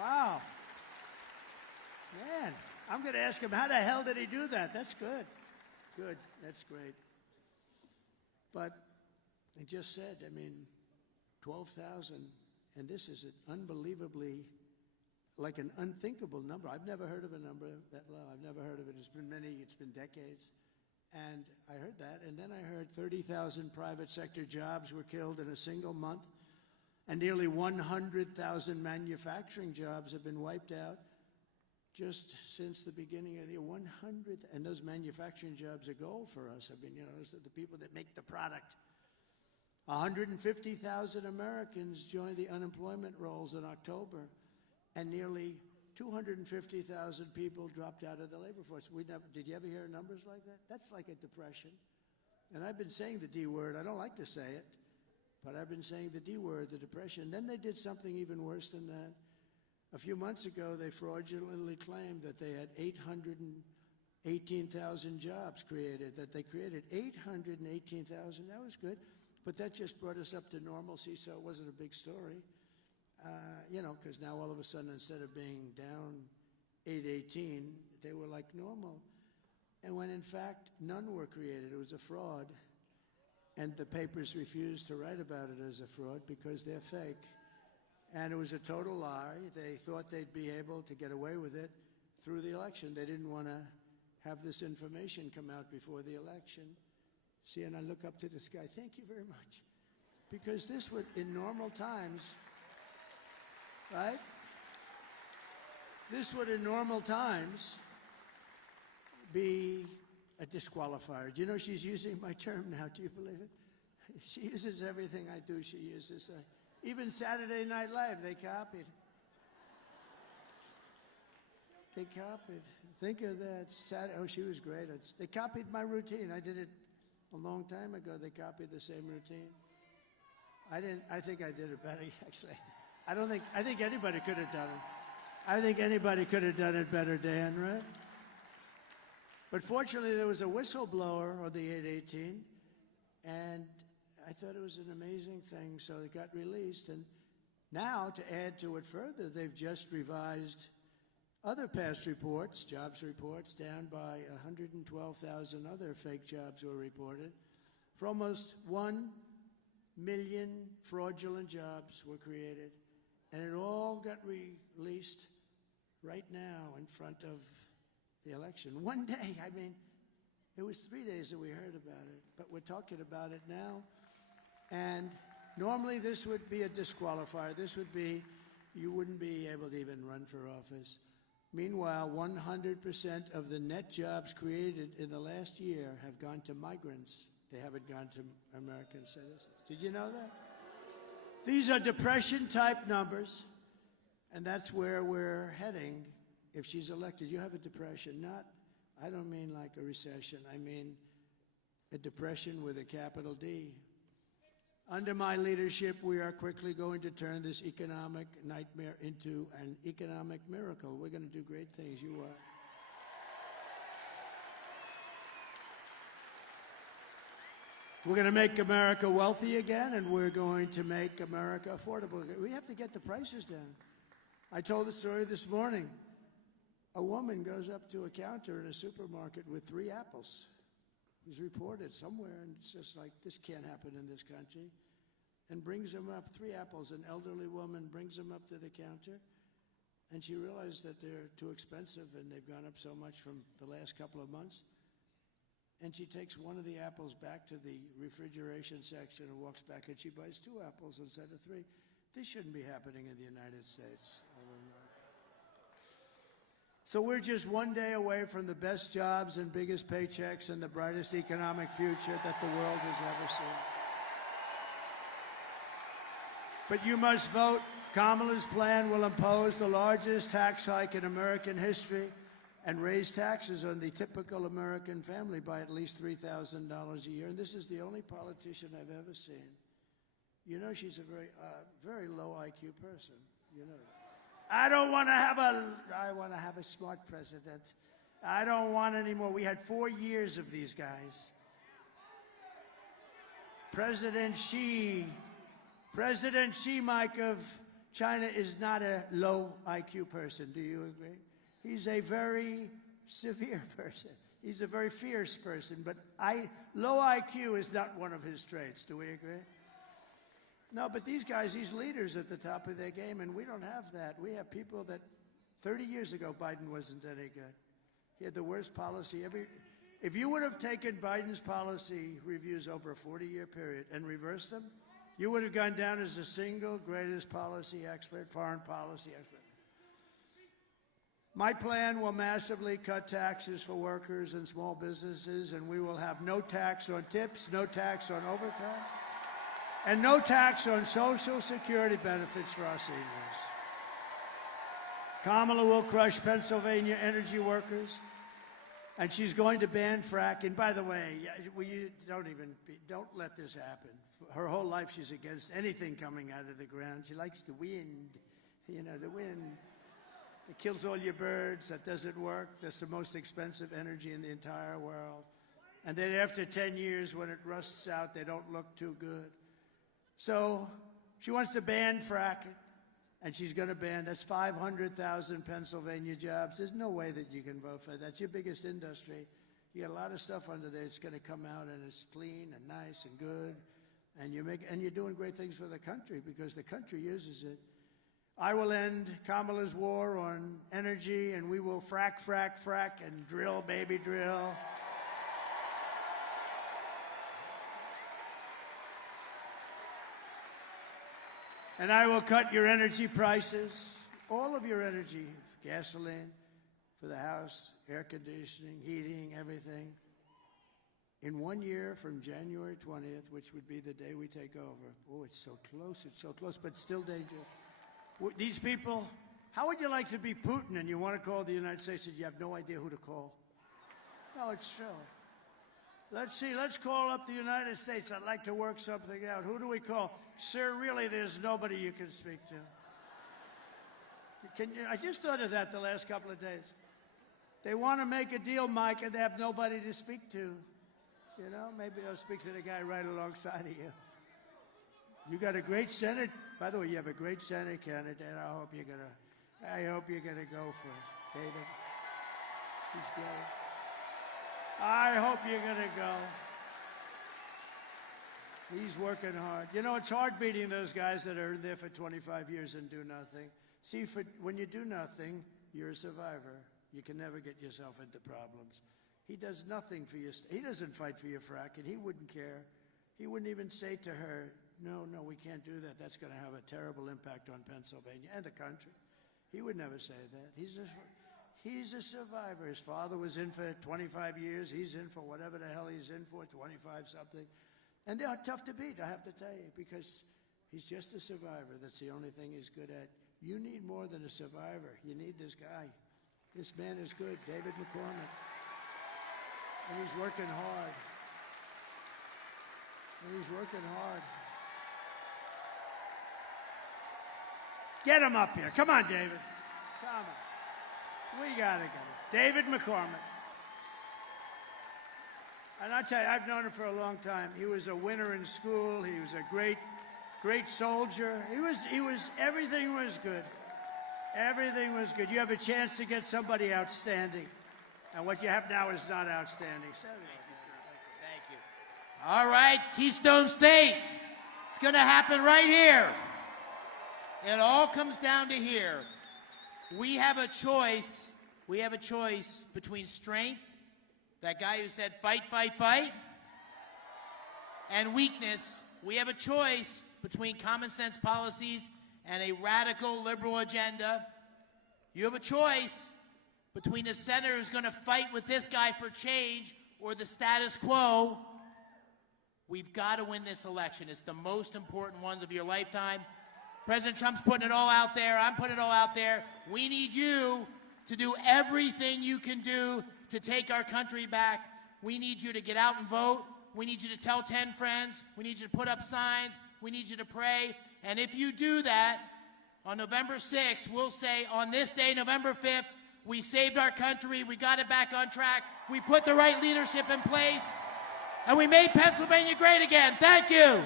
Wow. Man, I'm going to ask him, how the hell did he do that? That's good. Good. That's great. But I just said, 12,000, and this is an unbelievably like an unthinkable number. I've never heard of a number that low. I've never heard of it. It's been decades. And I heard that, and then I heard 30,000 private sector jobs were killed in a single month, and nearly 100,000 manufacturing jobs have been wiped out just since the beginning of the year. 100, and those manufacturing jobs are gold for us. I mean, those are the people that make the product. 150,000 Americans joined the unemployment rolls in October, and nearly 250,000 people dropped out of the labor force. Did you ever hear numbers like that? That's like a depression. And I've been saying the D word. I don't like to say it, but I've been saying the D word, the depression. Then they did something even worse than that. A few months ago, they fraudulently claimed that they had 818,000 jobs created, that they created 818,000. That was good, but that just brought us up to normalcy, so it wasn't a big story. Because now all of a sudden, instead of being down 818, they were like normal. And when in fact, none were created. It was a fraud. And the papers refused to write about it as a fraud because they're fake. And it was a total lie. They thought they'd be able to get away with it through the election. They didn't want to have this information come out before the election. See, and I look up to this guy. Thank you very much. Because this would, in normal times, right? This would, in normal times, be a disqualifier. Do you know she's using my term now? Do you believe it? She uses everything I do. She uses even Saturday Night Live. They copied. They copied. Think of that. Oh, she was great. They copied my routine. I did it a long time ago. They copied the same routine. I think I did it better, actually. I think anybody could have done it. I think anybody could have done it better, Dan, right? But fortunately, there was a whistleblower on the 818, and I thought it was an amazing thing, so it got released. And now, to add to it further, they've just revised other past reports, jobs reports, down by 112,000 other fake jobs were reported. For almost 1 million fraudulent jobs were created. And it all got released right now in front of the election. One day, I mean, it was 3 days that we heard about it, but we're talking about it now. And normally this would be a disqualifier. This would be, you wouldn't be able to even run for office. Meanwhile, 100% of the net jobs created in the last year have gone to migrants. They haven't gone to American citizens. Did you know that? These are depression-type numbers, and that's where we're heading if she's elected. You have a depression, I don't mean like a recession. I mean a depression with a capital D. Under my leadership, we are quickly going to turn this economic nightmare into an economic miracle. We're going to do great things. You are. We're going to make America wealthy again, and we're going to make America affordable. We have to get the prices down. I told the story this morning. A woman goes up to a counter in a supermarket with 3 apples. It was reported somewhere, and it's just like, this can't happen in this country. And brings them up, 3 apples. An elderly woman brings them up to the counter, and she realized that they're too expensive, and they've gone up so much from the last couple of months. And she takes one of the apples back to the refrigeration section and walks back, and she buys 2 apples instead of 3. This shouldn't be happening in the United States. So we're just one day away from the best jobs and biggest paychecks and the brightest economic future that the world has ever seen. But you must vote. Kamala's plan will impose the largest tax hike in American history and raise taxes on the typical American family by at least $3,000 a year. And this is the only politician I've ever seen. You know, she's a very low IQ person. You know that. I want to have a smart president. I don't want any more. We had 4 years of these guys. President Xi, Mike, of China is not a low IQ person. Do you agree? He's a very severe person. He's a very fierce person, but low IQ is not one of his traits. Do we agree? No, but these guys, these leaders at the top of their game, and we don't have that. We have people that 30 years ago, Biden wasn't any good. He had the worst policy ever. If you would have taken Biden's policy reviews over a 40-year period and reversed them, you would have gone down as the single greatest policy expert, foreign policy expert. My plan will massively cut taxes for workers and small businesses, and we will have no tax on tips, no tax on overtime, and no tax on Social Security benefits for our seniors. Kamala will crush Pennsylvania energy workers, and she's going to ban fracking. By the way, don't let this happen. Her whole life she's against anything coming out of the ground. She likes the wind, the wind. It kills all your birds. That doesn't work. That's the most expensive energy in the entire world. And then after 10 years, when it rusts out, they don't look too good. So she wants to ban fracking, and she's going to ban, that's 500,000 Pennsylvania jobs. There's no way that you can vote for that. That's your biggest industry. You got a lot of stuff under there. It's going to come out, and it's clean and nice and good. And you're doing great things for the country because the country uses it. I will end Kamala's war on energy, and we will frack, frack, frack, and drill, baby, drill. And I will cut your energy prices, all of your energy, gasoline, for the house, air conditioning, heating, everything, in 1 year from January 20th, which would be the day we take over. Oh, it's so close, but still dangerous. These people, how would you like to be Putin and you want to call the United States and you have no idea who to call? No, it's true. Let's see, let's call up the United States. I'd like to work something out. Who do we call? Sir, really, there's nobody you can speak to. I just thought of that the last couple of days. They want to make a deal, Mike, and they have nobody to speak to. Maybe they'll speak to the guy right alongside of you. You got a great Senate. By the way, you have a great Senate candidate. I hope you're gonna go for it, David. He's great. I hope you're gonna go. He's working hard. It's hard beating those guys that are in there for 25 years and do nothing. See, when you do nothing, you're a survivor. You can never get yourself into problems. He does nothing for you. He doesn't fight for your fracking. He wouldn't care. He wouldn't even say to her, no, we can't do that. That's going to have a terrible impact on Pennsylvania and the country. He would never say that. He's a survivor. His father was in for 25 years. He's in for whatever the hell he's in for, 25-something. And they are tough to beat, I have to tell you, because he's just a survivor. That's the only thing he's good at. You need more than a survivor. You need this guy. This man is good, David McCormick. And he's working hard. Get him up here. Come on, David. Come on. We got to get him. David McCormick. And I tell you, I've known him for a long time. He was a winner in school. He was a great soldier. Everything was good. Everything was good. You have a chance to get somebody outstanding. And what you have now is not outstanding. Thank you, sir. Thank you. All right, Keystone State. It's going to happen right here. It all comes down to here. We have a choice. We have a choice between strength, that guy who said fight, fight, fight, and weakness. We have a choice between common sense policies and a radical liberal agenda. You have a choice between a senator who's going to fight with this guy for change or the status quo. We've got to win this election. It's the most important ones of your lifetime. President Trump's putting it all out there. I'm putting it all out there. We need you to do everything you can do to take our country back. We need you to get out and vote. We need you to tell 10 friends. We need you to put up signs. We need you to pray. And if you do that, on November 6th, we'll say, on this day, November 5th, we saved our country. We got it back on track. We put the right leadership in place. And we made Pennsylvania great again. Thank you.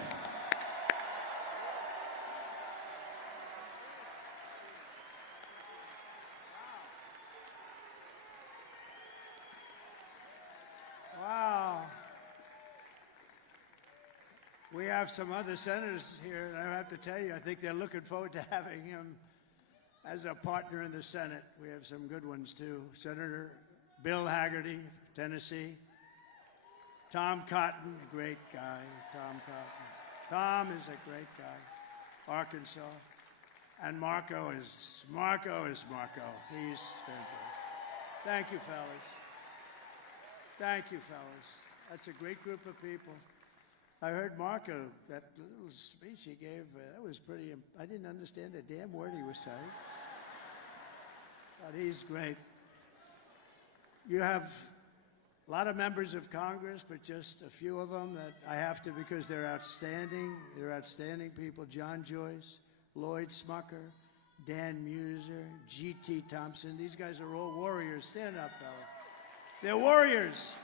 Wow. We have some other senators here, and I have to tell you, I think they're looking forward to having him as a partner in the Senate. We have some good ones, too. Senator Bill Hagerty, Tennessee. Tom Cotton, a great guy, Tom Cotton. Tom is a great guy, Arkansas. And Marco is Marco. He's fantastic. Thank you, fellas. Thank you, fellas. That's a great group of people. I heard Marco, that little speech he gave, that was pretty, I didn't understand a damn word he was saying. But he's great. You have a lot of members of Congress, but just a few of them that I have to because they're outstanding. They're outstanding people. John Joyce, Lloyd Smucker, Dan Muser, G.T. Thompson. These guys are all warriors. Stand up, fella. They're warriors.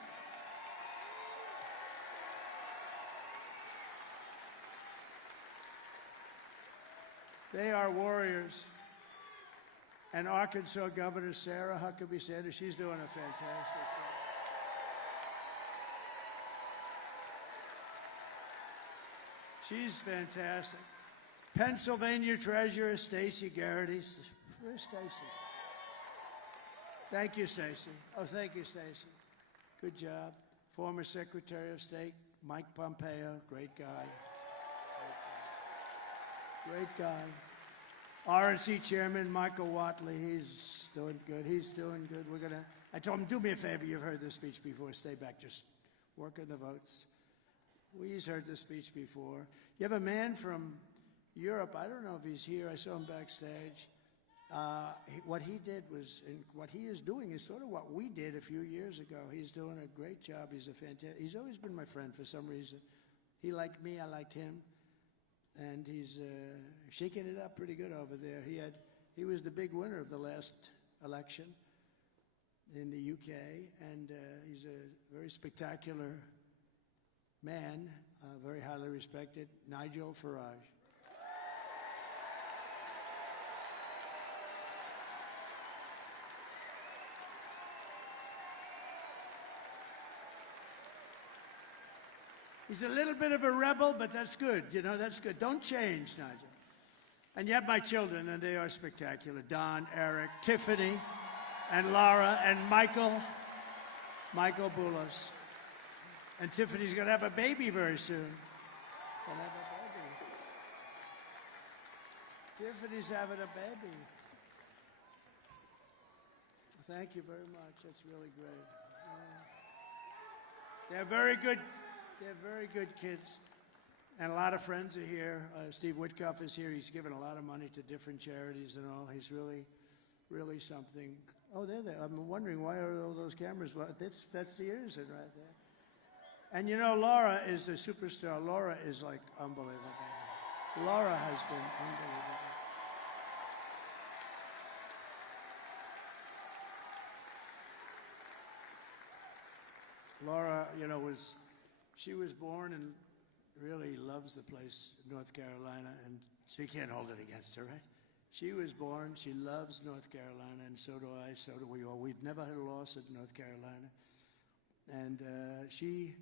They are warriors. And Arkansas Governor Sarah Huckabee Sanders, she's doing a fantastic job. She's fantastic. Pennsylvania Treasurer Stacey Garrity. Where's Stacey? Thank you, Stacey. Oh, thank you, Stacey. Good job. Former Secretary of State Mike Pompeo, great guy. Great guy. RNC Chairman Michael Watley, he's doing good. He's doing good. I told him, do me a favor. You've heard this speech before. Stay back. Just work on the votes. We've heard this speech before. You have a man from Europe. I don't know if he's here. I saw him backstage. What he did was, and what he is doing is sort of what we did a few years ago. He's doing a great job. He's always been my friend for some reason. He liked me. I liked him. And he's shaking it up pretty good over there. He was the big winner of the last election in the UK, and he's a very spectacular man, very highly respected, Nigel Farage. He's a little bit of a rebel, but that's good. You know, that's good. Don't change, Nigel. And you have my children, and they are spectacular. Don, Eric, Tiffany, and Laura, and Michael Boulos. And Tiffany's going to have a baby very soon. Gonna have a baby. Tiffany's having a baby. Thank you very much. That's really great. They're very good. They're very good kids. And a lot of friends are here. Steve Witkoff is here. He's given a lot of money to different charities and all. He's really, really something. Oh, they're there. I'm wondering why are all those cameras? That's the innocent right there. And you know, Laura is a superstar. Laura is like unbelievable. Laura has been unbelievable. Laura, you know, she was born and really loves the place, North Carolina, and she can't hold it against her, right? She was born, she loves North Carolina, and so do I, so do we all. We've never had a loss at North Carolina. And she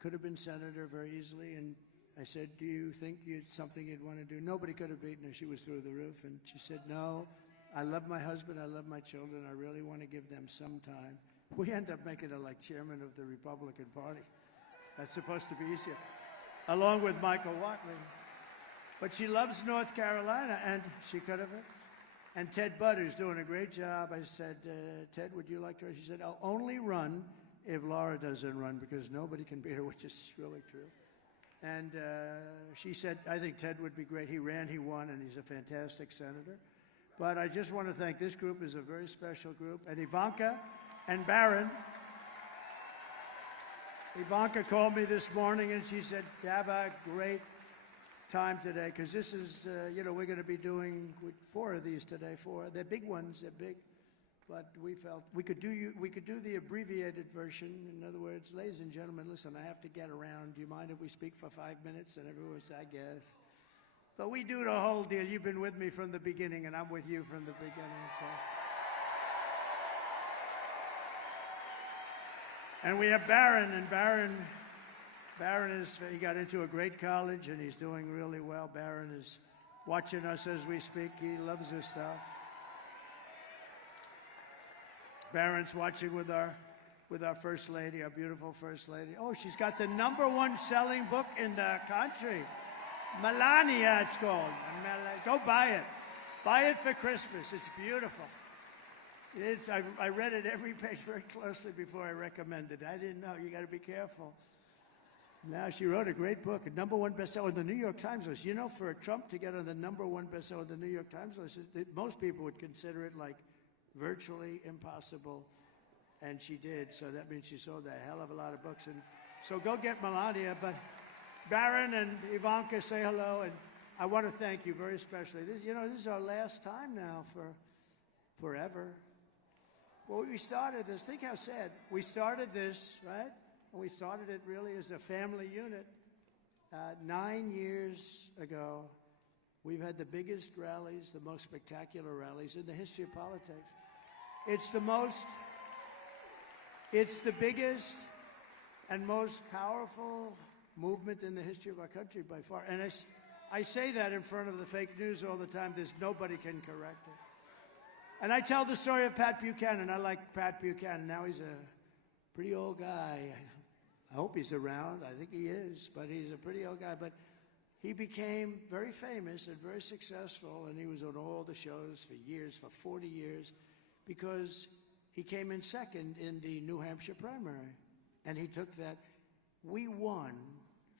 could have been senator very easily, and I said, do you think it's something you'd want to do? Nobody could have beaten her. She was through the roof, and she said, no, I love my husband, I love my children, I really want to give them some time. We end up making her like chairman of the Republican Party. That's supposed to be easier, along with Michael Watley. But she loves North Carolina, and she could have it. And Ted Budd is doing a great job. I said, Ted, would you like to run? She said, I'll only run if Laura doesn't run, because nobody can beat her, which is really true. And she said, I think Ted would be great. He ran, he won, and he's a fantastic senator. But I just want to thank this group is a very special group. And Ivanka and Barron. Ivanka called me this morning and she said, have a great time today, because this is, you know, we're going to be doing 4 of these today. 4. They're big ones. They're big. But we felt we could do the abbreviated version. In other words, ladies and gentlemen, listen, I have to get around. Do you mind if we speak for 5 minutes? And everyone said, I guess. But we do the whole deal. You've been with me from the beginning, and I'm with you from the beginning. So. And we have Barron, and Barron he got into a great college, and he's doing really well. Barron is watching us as we speak. He loves this stuff. Barron's watching with our First Lady, our beautiful First Lady. Oh, she's got the #1 selling book in the country. Melania, it's called. Go buy it. Buy it for Christmas. It's beautiful. I read it every page very closely before I recommended it. I didn't know. You got to be careful. Now, she wrote a great book, a #1 bestseller on the New York Times list. You know, for Trump to get on the #1 bestseller on the New York Times list, most people would consider it like virtually impossible. And she did, so that means she sold a hell of a lot of books. And so go get Melania. But Barron and Ivanka, say hello. And I want to thank you very especially. This is our last time now for forever. Well, we started this. Think how sad. We started this, right? And we started it really as a family unit 9 years ago. We've had the biggest rallies, the most spectacular rallies in the history of politics. It's the biggest and most powerful movement in the history of our country by far. And I say that in front of the fake news all the time. There's nobody can correct it. And I tell the story of Pat Buchanan. I like Pat Buchanan. Now he's a pretty old guy. I hope he's around. I think he is, but he's a pretty old guy. But he became very famous and very successful, and he was on all the shows for years, for 40 years, because he came in second in the New Hampshire primary. And he took that. We won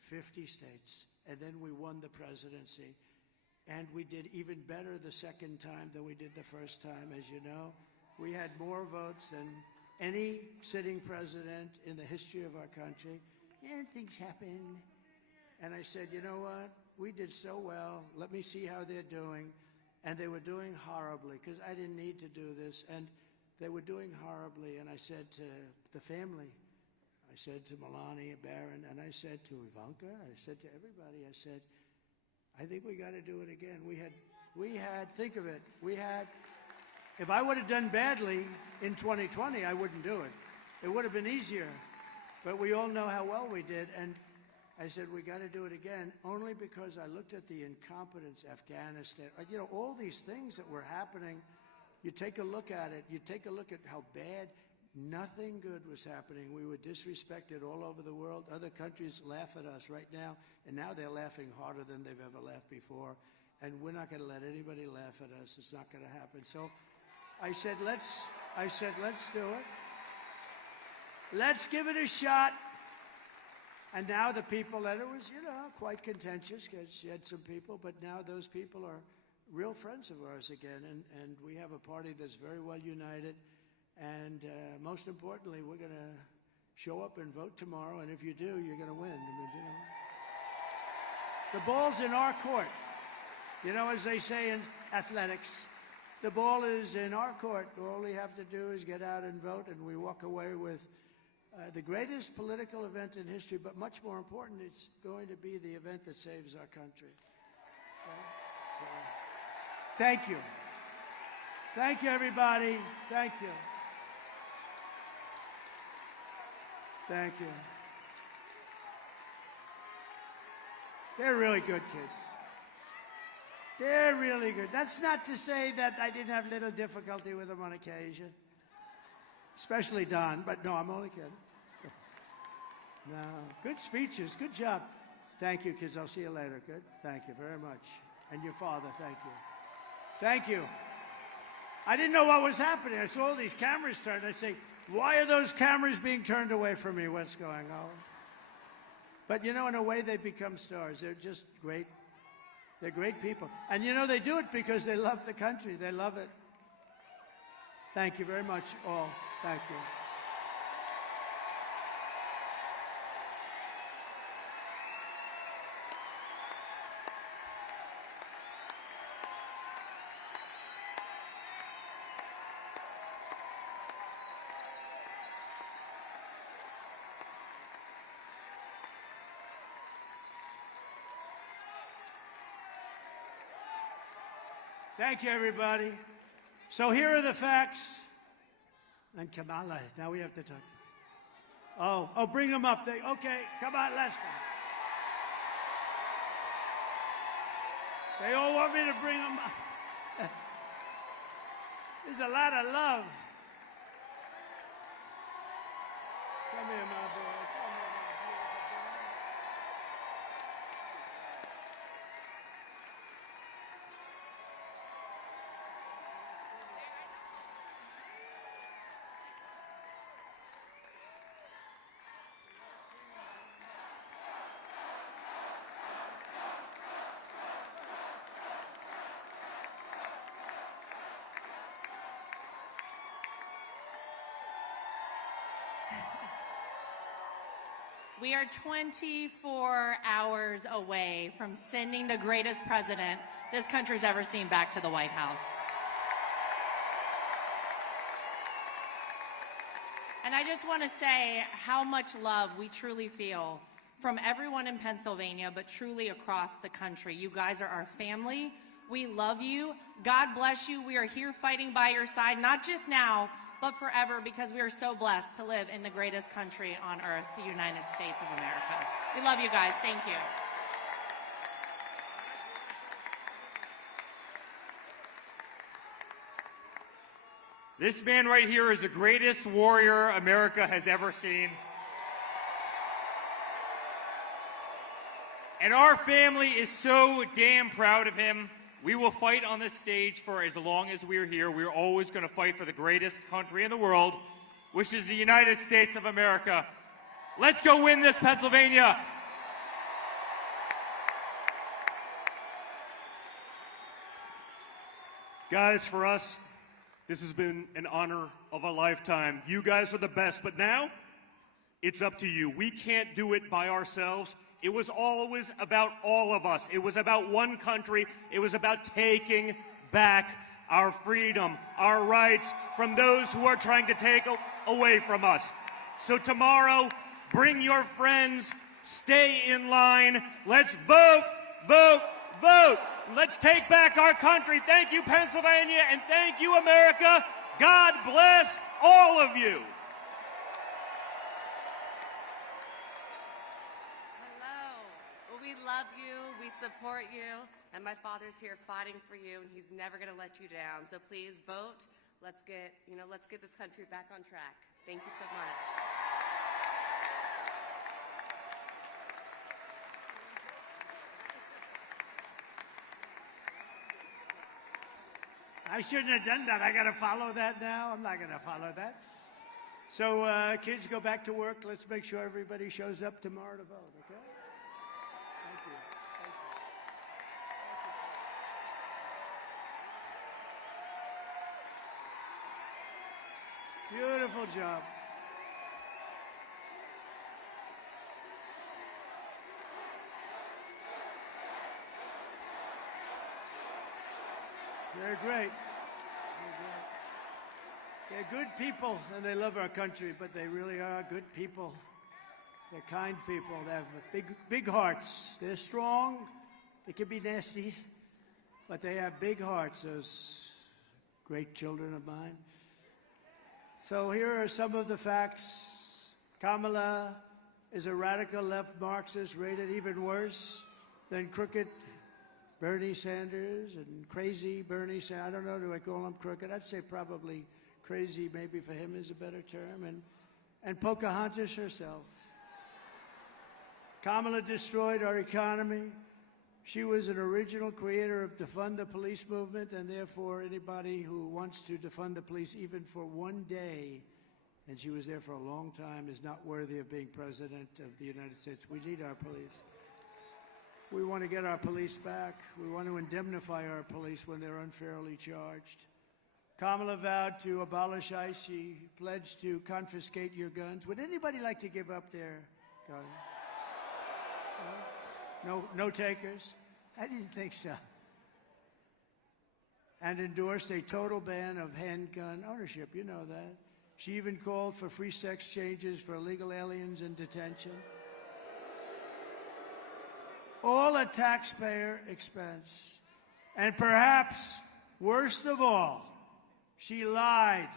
50 states, and then we won the presidency. And we did even better the second time than we did the first time, as you know. We had more votes than any sitting president in the history of our country. And things happen. And I said, you know what? We did so well. Let me see how they're doing. And they were doing horribly, because I didn't need to do this. And they were doing horribly. And I said to the family, I said to Melania, Barron, and I said to Ivanka, I said to everybody, I said, I think we got to do it again. We had, think of it, if I would have done badly in 2020, I wouldn't do it. It would have been easier. But we all know how well we did. And I said, we got to do it again, only because I looked at the incompetence, Afghanistan, all these things that were happening. You take a look at it. You take a look at how bad. Nothing good was happening. We were disrespected all over the world. Other countries laugh at us right now, and now they're laughing harder than they've ever laughed before. And we're not going to let anybody laugh at us. It's not going to happen. So I said, let's do it. Let's give it a shot. And now the people that it was, quite contentious, because you had some people, but now those people are real friends of ours again. And we have a party that's very well united. And most importantly, we're going to show up and vote tomorrow. And if you do, you're going to win. The ball's in our court. As they say in athletics, the ball is in our court. All we have to do is get out and vote, and we walk away with the greatest political event in history. But much more important, it's going to be the event that saves our country. Okay? So, thank you. Thank you, everybody. Thank you. Thank you. They're really good kids. They're really good. That's not to say that I didn't have little difficulty with them on occasion. Especially Don, but no, I'm only kidding. No, good speeches. Good job. Thank you, kids. I'll see you later. Good. Thank you very much. And your father, thank you. Thank you. I didn't know what was happening. I saw all these cameras turned. I say, why are those cameras being turned away from me? What's going on? But, in a way, they become stars. They're just great. They're great people. And, they do it because they love the country. They love it. Thank you very much, all. Thank you. Thank you, everybody. So here are the facts. And Kamala, now we have to talk. Oh, bring them up. Okay, come on, let's go. They all want me to bring them. There's a lot of love. Come here, my boy. Come here, my beautiful boy. We are 24 hours away from sending the greatest president this country's ever seen back to the White House. And I just want to say how much love we truly feel from everyone in Pennsylvania, but truly across the country. You guys are our family. We love you. God bless you. We are here fighting by your side, not just now, but forever, because we are so blessed to live in the greatest country on earth, the United States of America. We love you guys. Thank you. This man right here is the greatest warrior America has ever seen. And our family is so damn proud of him. We will fight on this stage for as long as we're here. We're always going to fight for the greatest country in the world, which is the United States of America. Let's go win this, Pennsylvania. Guys, for us, this has been an honor of a lifetime. You guys are the best, but now it's up to you. We can't do it by ourselves. It was always about all of us. It was about one country. It was about taking back our freedom, our rights from those who are trying to take away from us. So tomorrow, bring your friends, stay in line. Let's vote, vote, vote. Let's take back our country. Thank you, Pennsylvania, and thank you, America. God bless all of you. We love you, we support you, and my father's here fighting for you, and he's never going to let you down. So please vote. Let's get this country back on track. Thank you so much. I shouldn't have done that. I got to follow that now. I'm not going to follow that. So, kids, go back to work. Let's make sure everybody shows up tomorrow to vote, okay? Beautiful job. They're great. They're good people, and they love our country, but they really are good people. They're kind people. They have big hearts. They're strong. They can be nasty, but they have big hearts, those great children of mine. So here are some of the facts. Kamala is a radical left Marxist rated even worse than crooked Bernie Sanders and crazy Bernie Sanders. I don't know, do I call him crooked? I'd say probably crazy, maybe for him is a better term. And Pocahontas herself. Kamala destroyed our economy. She was an original creator of defund the police movement, and therefore anybody who wants to defund the police even for one day, and she was there for a long time, is not worthy of being president of the United States. We need our police. We want to get our police back. We want to indemnify our police when they're unfairly charged. Kamala vowed to abolish ICE. She pledged to confiscate your guns. Would anybody like to give up their gun? No takers? I didn't think so. And endorsed a total ban of handgun ownership. You know that. She even called for free sex changes for illegal aliens in detention. All at taxpayer expense. And perhaps, worst of all, she lied.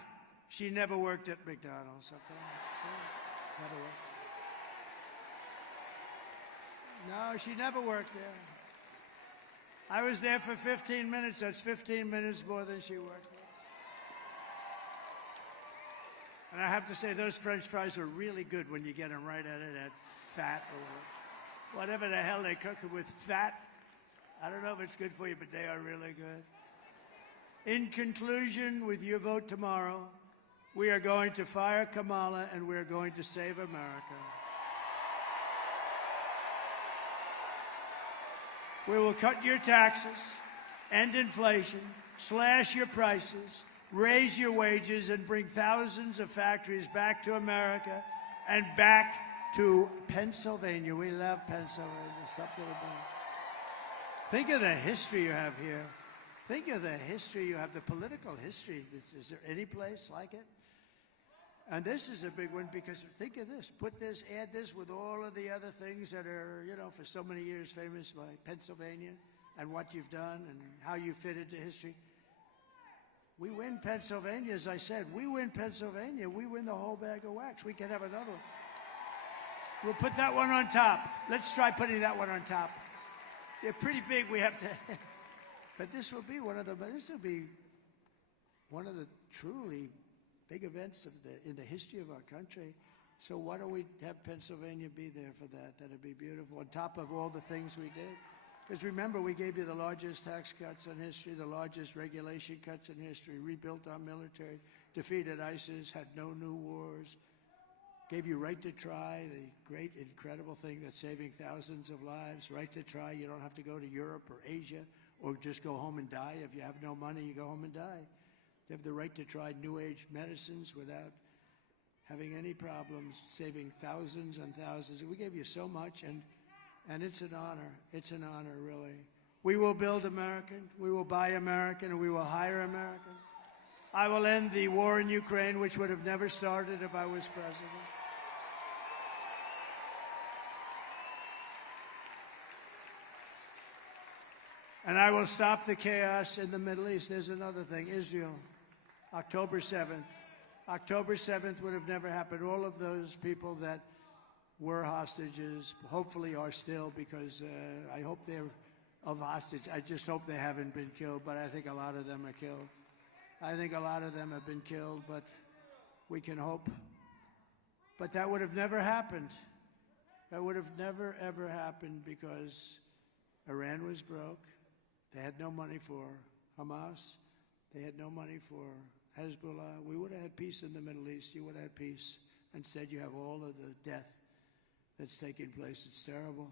She never worked at McDonald's. Never worked. No, she never worked there. I was there for 15 minutes. That's 15 minutes more than she worked. And I have to say, those French fries are really good when you get them right out of that fat or whatever the hell they cook it with, fat. I don't know if it's good for you, but they are really good. In conclusion, with your vote tomorrow, we are going to fire Kamala and we are going to save America. We will cut your taxes, end inflation, slash your prices, raise your wages, and bring thousands of factories back to America and back to Pennsylvania. We love Pennsylvania. Something about it. Think of the history you have here. Think of the history you have, the political history. Is there any place like it? And this is a big one because think of this. Put this, add this with all of the other things that are, you know, for so many years famous by Pennsylvania and what you've done and how you fit into history. We win Pennsylvania, as I said. We win Pennsylvania. We win the whole bag of wax. We can have another one. We'll put that one on top. Let's try putting that one on top. They're pretty big. We have to. But this will be one of the. This will be one of the truly big events in the history of our country. So why don't we have Pennsylvania be there for that? That'd be beautiful. On top of all the things we did. Because remember, we gave you the largest tax cuts in history, the largest regulation cuts in history, rebuilt our military, defeated ISIS, had no new wars, gave you right to try, the great, incredible thing that's saving thousands of lives, right to try. You don't have to go to Europe or Asia or just go home and die. If you have no money, you go home and die. You have the right to try new age medicines without having any problems, saving thousands and thousands. We gave you so much, and it's an honor. It's an honor, really. We will build American, we will buy American, and we will hire American. I will end the war in Ukraine, which would have never started if I was president. And I will stop the chaos in the Middle East. There's another thing, Israel. October 7th. October 7th would have never happened. All of those people that were hostages, hopefully are still, because I hope they're of hostage. I just hope they haven't been killed, but I think a lot of them are killed. I think a lot of them have been killed, but we can hope. But that would have never happened. That would have never, ever happened because Iran was broke. They had no money for Hamas. They had no money for Hezbollah. We would have had peace in the Middle East. You would have had peace. Instead, you have all of the death that's taking place. It's terrible.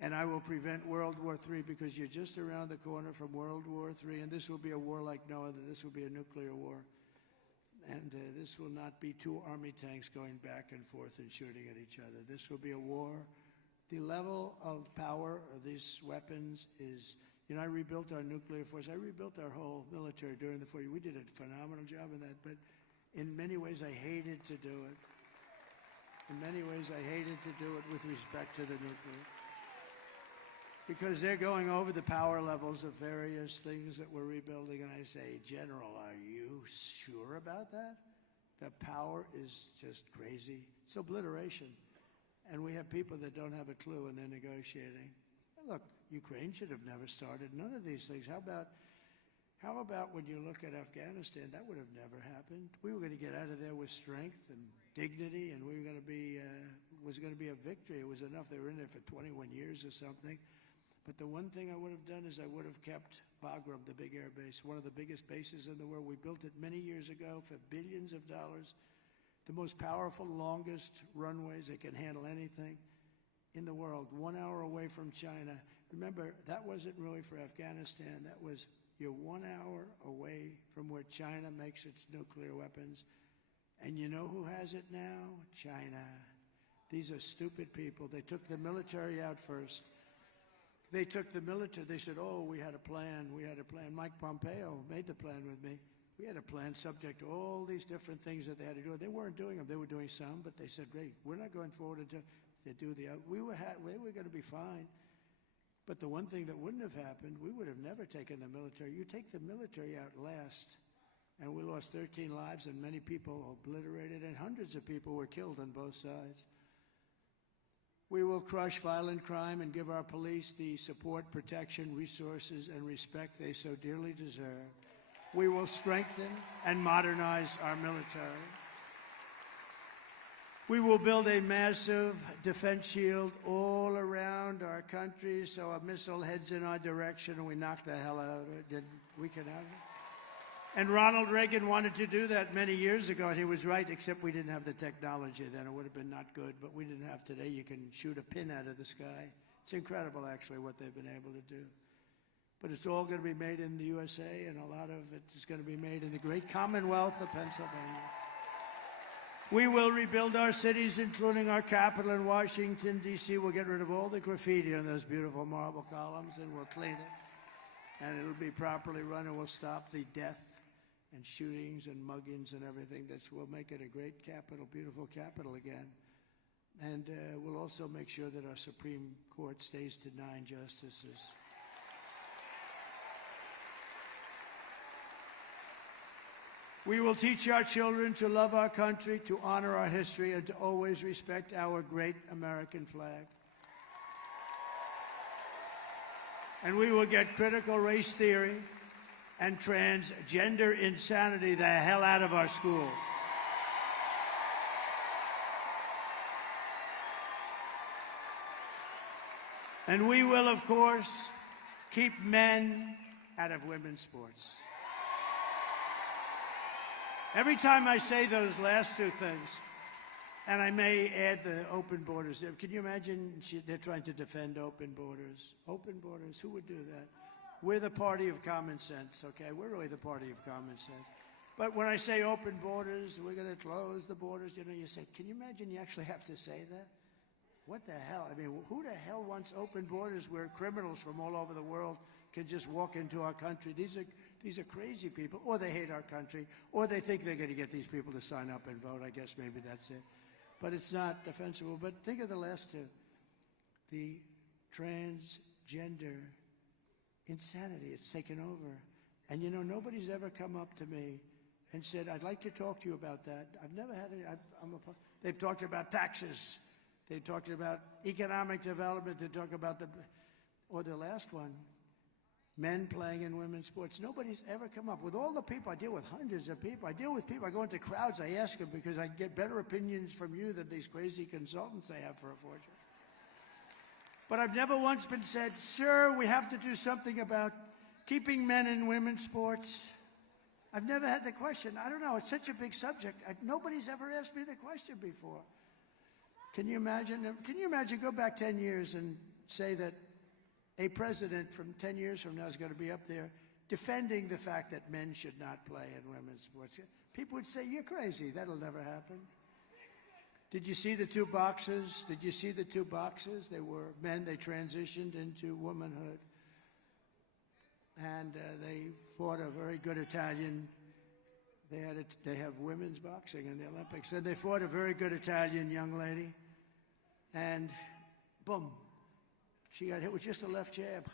And I will prevent World War III because you're just around the corner from World War III, and this will be a war like no other. This will be a nuclear war. And this will not be two army tanks going back and forth and shooting at each other. This will be a war. The level of power of these weapons is, you know, I rebuilt our nuclear force. I rebuilt our whole military during the 40s. We did a phenomenal job in that, but in many ways I hated to do it. In many ways I hated to do it with respect to the nuclear. Because they're going over the power levels of various things that we're rebuilding, and I say, General, are you sure about that? The power is just crazy. It's obliteration. And we have people that don't have a clue, and they're negotiating. Look, Ukraine should have never started none of these things. How about when you look at Afghanistan? That would have never happened. We were going to get out of there with strength and dignity, and we were going to be was going to be a victory. It was enough. They were in there for 21 years or something. But the one thing I would have done is I would have kept Bagram, the big air base, one of the biggest bases in the world. We built it many years ago for billions of dollars. The most powerful, longest runways that can handle anything in the world, 1 hour away from China. Remember, that wasn't really for Afghanistan. That was, you're 1 hour away from where China makes its nuclear weapons. And you know who has it now? China. These are stupid people. They took the military out first. They took the military. They said, oh, we had a plan. We had a plan. Mike Pompeo made the plan with me. We had a plan subject to all these different things that they had to do. They weren't doing them. They were doing some, but they said, great, we're not going forward until they do the other. We were going to be fine. But the one thing that wouldn't have happened, we would have never taken the military. You take the military out last, and we lost 13 lives and many people obliterated, and hundreds of people were killed on both sides. We will crush violent crime and give our police the support, protection, resources, and respect they so dearly deserve. We will strengthen and modernize our military. We will build a massive defense shield all around our country so a missile heads in our direction and we knock the hell out of it. We can have it. And Ronald Reagan wanted to do that many years ago, and he was right, except we didn't have the technology then. It would have been not good, but we didn't have today. You can shoot a pin out of the sky. It's incredible, actually, what they've been able to do. But it's all going to be made in the USA, and a lot of it is going to be made in the great Commonwealth of Pennsylvania. We will rebuild our cities, including our capital in Washington, D.C. We'll get rid of all the graffiti on those beautiful marble columns, and we'll clean it. And it'll be properly run, and we'll stop the death and shootings and muggings and everything. We'll make it a great capital, beautiful capital again. And we'll also make sure that our Supreme Court stays to 9 justices. We will teach our children to love our country, to honor our history, and to always respect our great American flag. And we will get critical race theory and transgender insanity the hell out of our schools. And we will, of course, keep men out of women's sports. Every time I say those last two things, and I may add the open borders. Can you imagine they're trying to defend open borders? Open borders, who would do that? We're the party of common sense, okay? We're really the party of common sense. But when I say open borders, we're going to close the borders, you know, you say, can you imagine you actually have to say that? What the hell? I mean, who the hell wants open borders where criminals from all over the world can just walk into our country? These are crazy people, or they hate our country, or they think they're going to get these people to sign up and vote. I guess maybe that's it. But it's not defensible. But think of the last two. The transgender insanity. It's taken over. And, you know, nobody's ever come up to me and said, I'd like to talk to you about that. I've never had any. They've talked about taxes. They've talked about economic development. They talk about or the last one, men playing in women's sports. Nobody's ever come up. With all the people, I deal with hundreds of people. I deal with people. I go into crowds. I ask them because I get better opinions from you than these crazy consultants they have for a fortune. But I've never once been said, sir, we have to do something about keeping men in women's sports. I've never had the question. I don't know. It's such a big subject. Nobody's ever asked me the question before. Can you imagine? Go back 10 years and say that a president from 10 years from now is going to be up there defending the fact that men should not play in women's sports. People would say, you're crazy. That'll never happen. Did you see the two boxes? Did you see the two boxes? They were men. They transitioned into womanhood. And they fought a very good Italian. They have women's boxing in the Olympics. And they fought a very good Italian young lady. And boom. She got hit with just a left jab.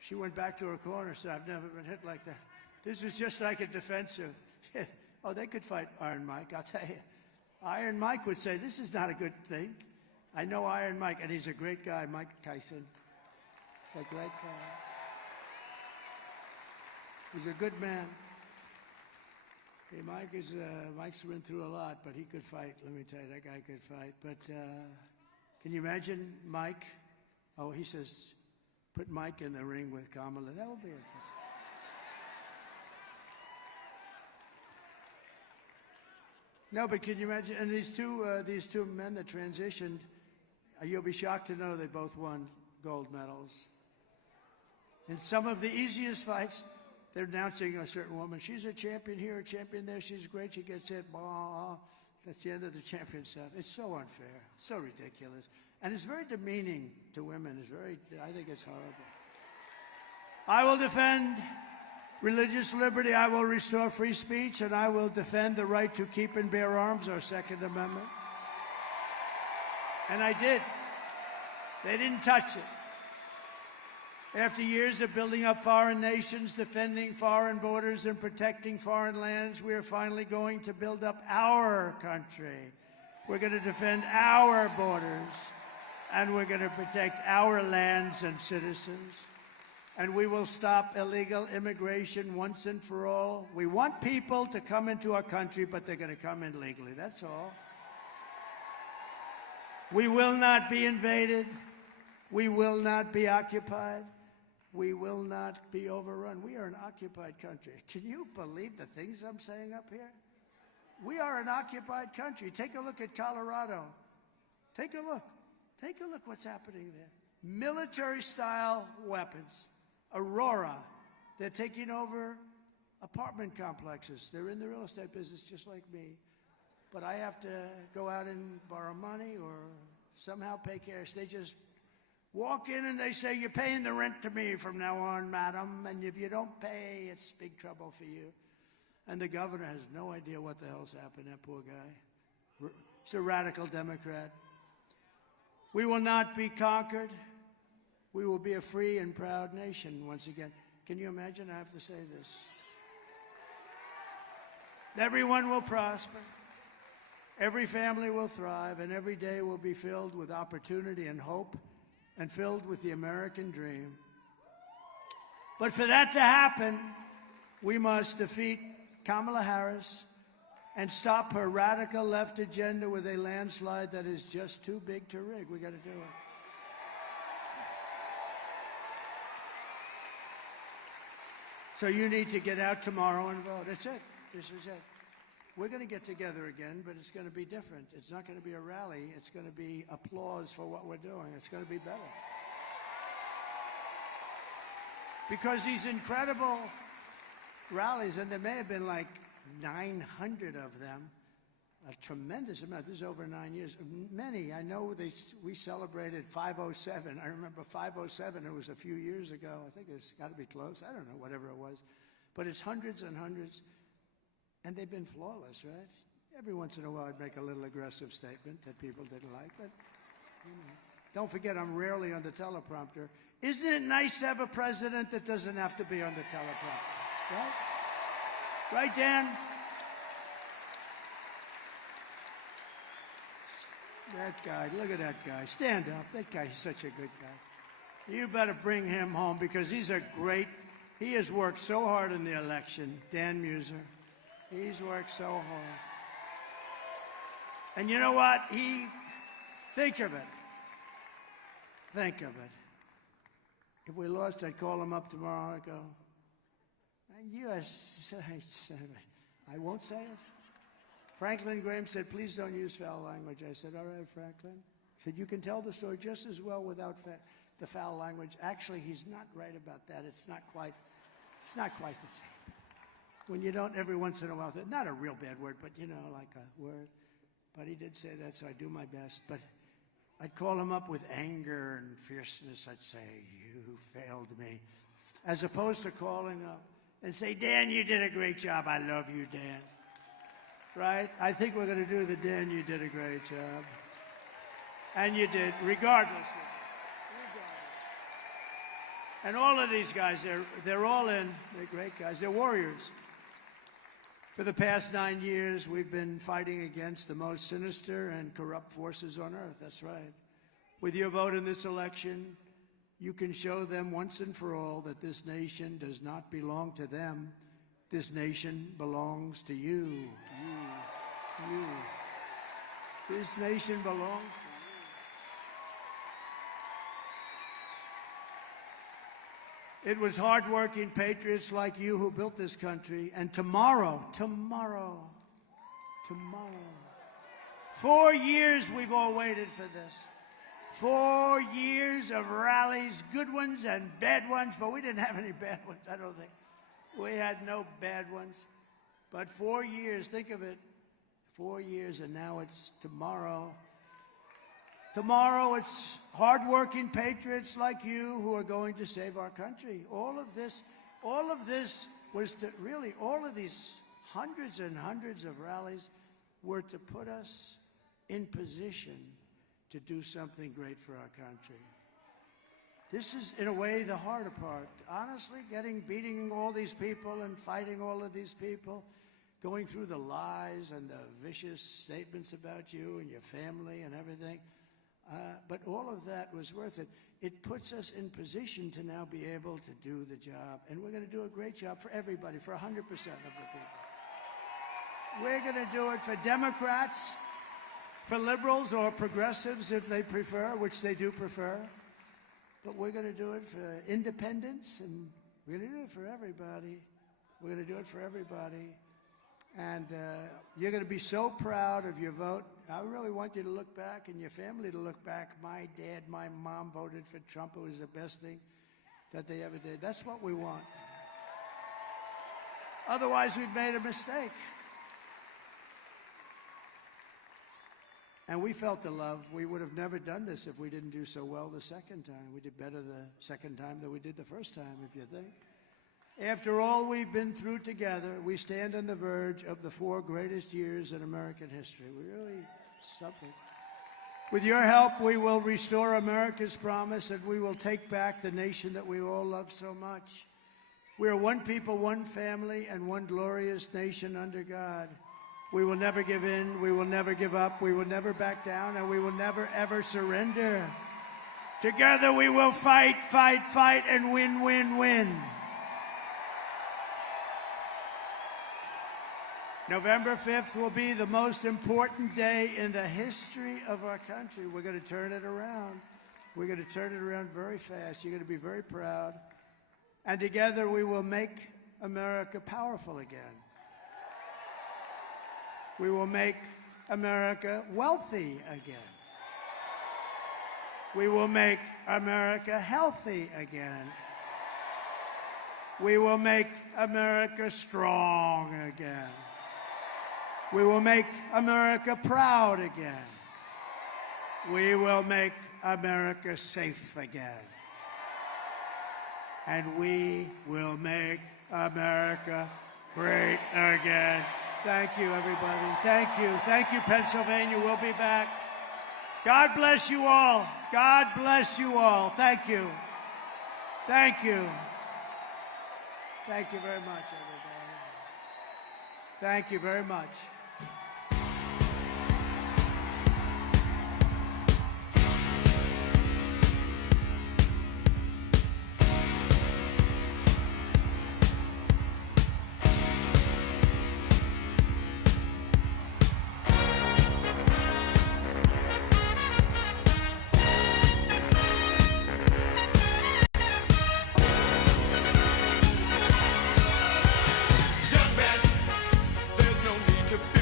She went back to her corner, so I've never been hit like that. This was just like a defensive. Oh, they could fight Iron Mike, I'll tell you. Iron Mike would say, this is not a good thing. I know Iron Mike, and he's a great guy, Mike Tyson. A great guy. He's a good man. Hey, Mike's been through a lot, but he could fight. Let me tell you, that guy could fight. But can you imagine Mike? Oh, he says, put Mike in the ring with Kamala. That would be interesting. No, but can you imagine? And these two men that transitioned, you'll be shocked to know they both won gold medals. In some of the easiest fights, they're announcing a certain woman. She's a champion here, a champion there. She's great. She gets hit. Blah. That's the end of the championship. It's so unfair. It's so ridiculous. And it's very demeaning to women. I think it's horrible. I will defend religious liberty. I will restore free speech. And I will defend the right to keep and bear arms, our Second Amendment. And I did. They didn't touch it. After years of building up foreign nations, defending foreign borders, and protecting foreign lands, we are finally going to build up our country. We're going to defend our borders, and we're going to protect our lands and citizens. And we will stop illegal immigration once and for all. We want people to come into our country, but they're going to come in legally. That's all. We will not be invaded. We will not be occupied. We will not be overrun. We are an occupied country. Can you believe the things I'm saying up here? We are an occupied country. Take a look at Colorado. Take a look. Take a look what's happening there. Military-style weapons. Aurora. They're taking over apartment complexes. They're in the real estate business just like me. But I have to go out and borrow money or somehow pay cash. They just walk in and they say, you're paying the rent to me from now on, madam, and if you don't pay, it's big trouble for you. And the governor has no idea what the hell's happened, that poor guy. He's a radical Democrat. We will not be conquered. We will be a free and proud nation once again. Can you imagine? I have to say this. Everyone will prosper. Every family will thrive, and every day will be filled with opportunity and hope, and filled with the American dream. But for that to happen, we must defeat Kamala Harris and stop her radical left agenda with a landslide that is just too big to rig. We got to do it. So you need to get out tomorrow and vote. That's it. This is it. We're going to get together again, but it's going to be different. It's not going to be a rally. It's going to be applause for what we're doing. It's going to be better. Because these incredible rallies, and there may have been like 900 of them, a tremendous amount. This is over 9 years. Many, I know we celebrated 507. I remember 507, it was a few years ago. I think it's got to be close. I don't know, whatever it was. But it's hundreds and hundreds. And they've been flawless, right? Every once in a while, I'd make a little aggressive statement that people didn't like, but, you know. Don't forget, I'm rarely on the teleprompter. Isn't it nice to have a president that doesn't have to be on the teleprompter, right? Right, Dan? That guy, look at that guy. Stand up. That guy, he's such a good guy. You better bring him home because he has worked so hard in the election, Dan Muser. He's worked so hard. And you know what? Think of it. Think of it. If we lost, I'd call him up tomorrow. I'd go, I won't say it. Franklin Graham said, please don't use foul language. I said, all right, Franklin. He said, you can tell the story just as well without the foul language. Actually, he's not right about that. It's not quite the same. When you don't, every once in a while, not a real bad word, but, you know, like a word. But he did say that, so I do my best. But I'd call him up with anger and fierceness. I'd say, you failed me. As opposed to calling up and say, Dan, you did a great job. I love you, Dan. Right? I think we're going to do the Dan, you did a great job. And you did, regardless. And all of these guys, they're all in. They're great guys. They're warriors. For the past 9 years, we've been fighting against the most sinister and corrupt forces on earth. That's right. With your vote in this election, you can show them once and for all that this nation does not belong to them. This nation belongs to you. You. This nation belongs to you. It was hardworking patriots like you who built this country. And tomorrow, 4 years we've all waited for this. 4 years of rallies, good ones and bad ones, but we didn't have any bad ones, I don't think. We had no bad ones. But 4 years, think of it, 4 years, and now it's tomorrow. Tomorrow it's hardworking patriots like you who are going to save our country. All of this was to really, all of these hundreds and hundreds of rallies were to put us in position to do something great for our country. This is, in a way, the harder part. Honestly, beating all these people and fighting all of these people, going through the lies and the vicious statements about you and your family and everything. But all of that was worth it. It puts us in position to now be able to do the job. And we're going to do a great job for everybody, for 100% of the people. We're going to do it for Democrats, for liberals or progressives if they prefer, which they do prefer. But we're going to do it for independents, and we're going to do it for everybody. We're going to do it for everybody. And you're going to be so proud of your vote. I really want you to look back and your family to look back. My dad, my mom voted for Trump. It was the best thing that they ever did. That's what we want. Otherwise, we've made a mistake. And we felt the love. We would have never done this if we didn't do so well the second time. We did better the second time than we did the first time, if you think. After all we've been through together, we stand on the verge of the 4 greatest years in American history. We really something. With your help, we will restore America's promise, and we will take back the nation that we all love so much. We are one people, one family, and one glorious nation under God. We will never give in, we will never give up, we will never back down, and we will never, ever surrender. Together we will fight, fight, fight, and win, win, win. November 5th will be the most important day in the history of our country. We're going to turn it around. We're going to turn it around very fast. You're going to be very proud. And together we will make America powerful again. We will make America wealthy again. We will make America healthy again. We will make America strong again. We will make America proud again. We will make America safe again. And we will make America great again. Thank you, everybody. Thank you. Thank you, Pennsylvania. We'll be back. God bless you all. God bless you all. Thank you. Thank you. Thank you very much, everybody. Thank you very much. Young man, there's no need to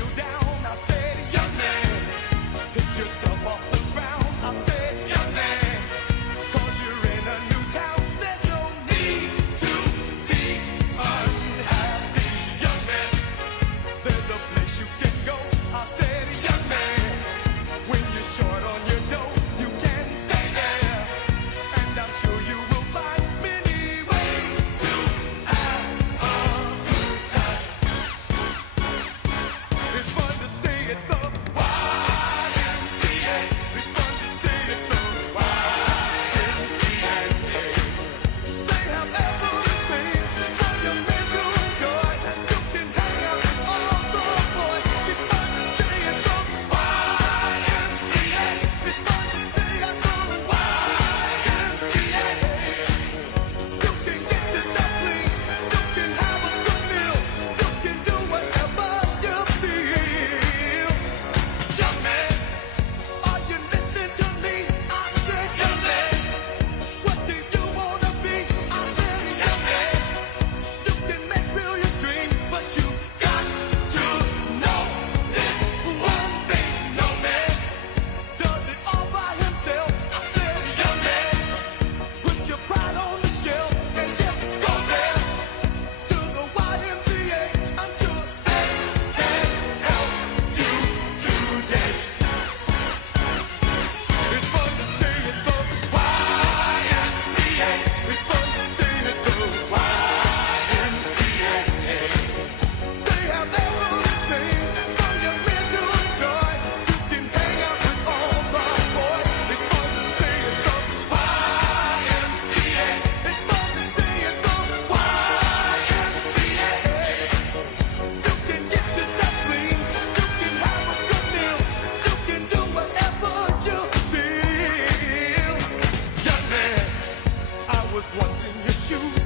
shoes.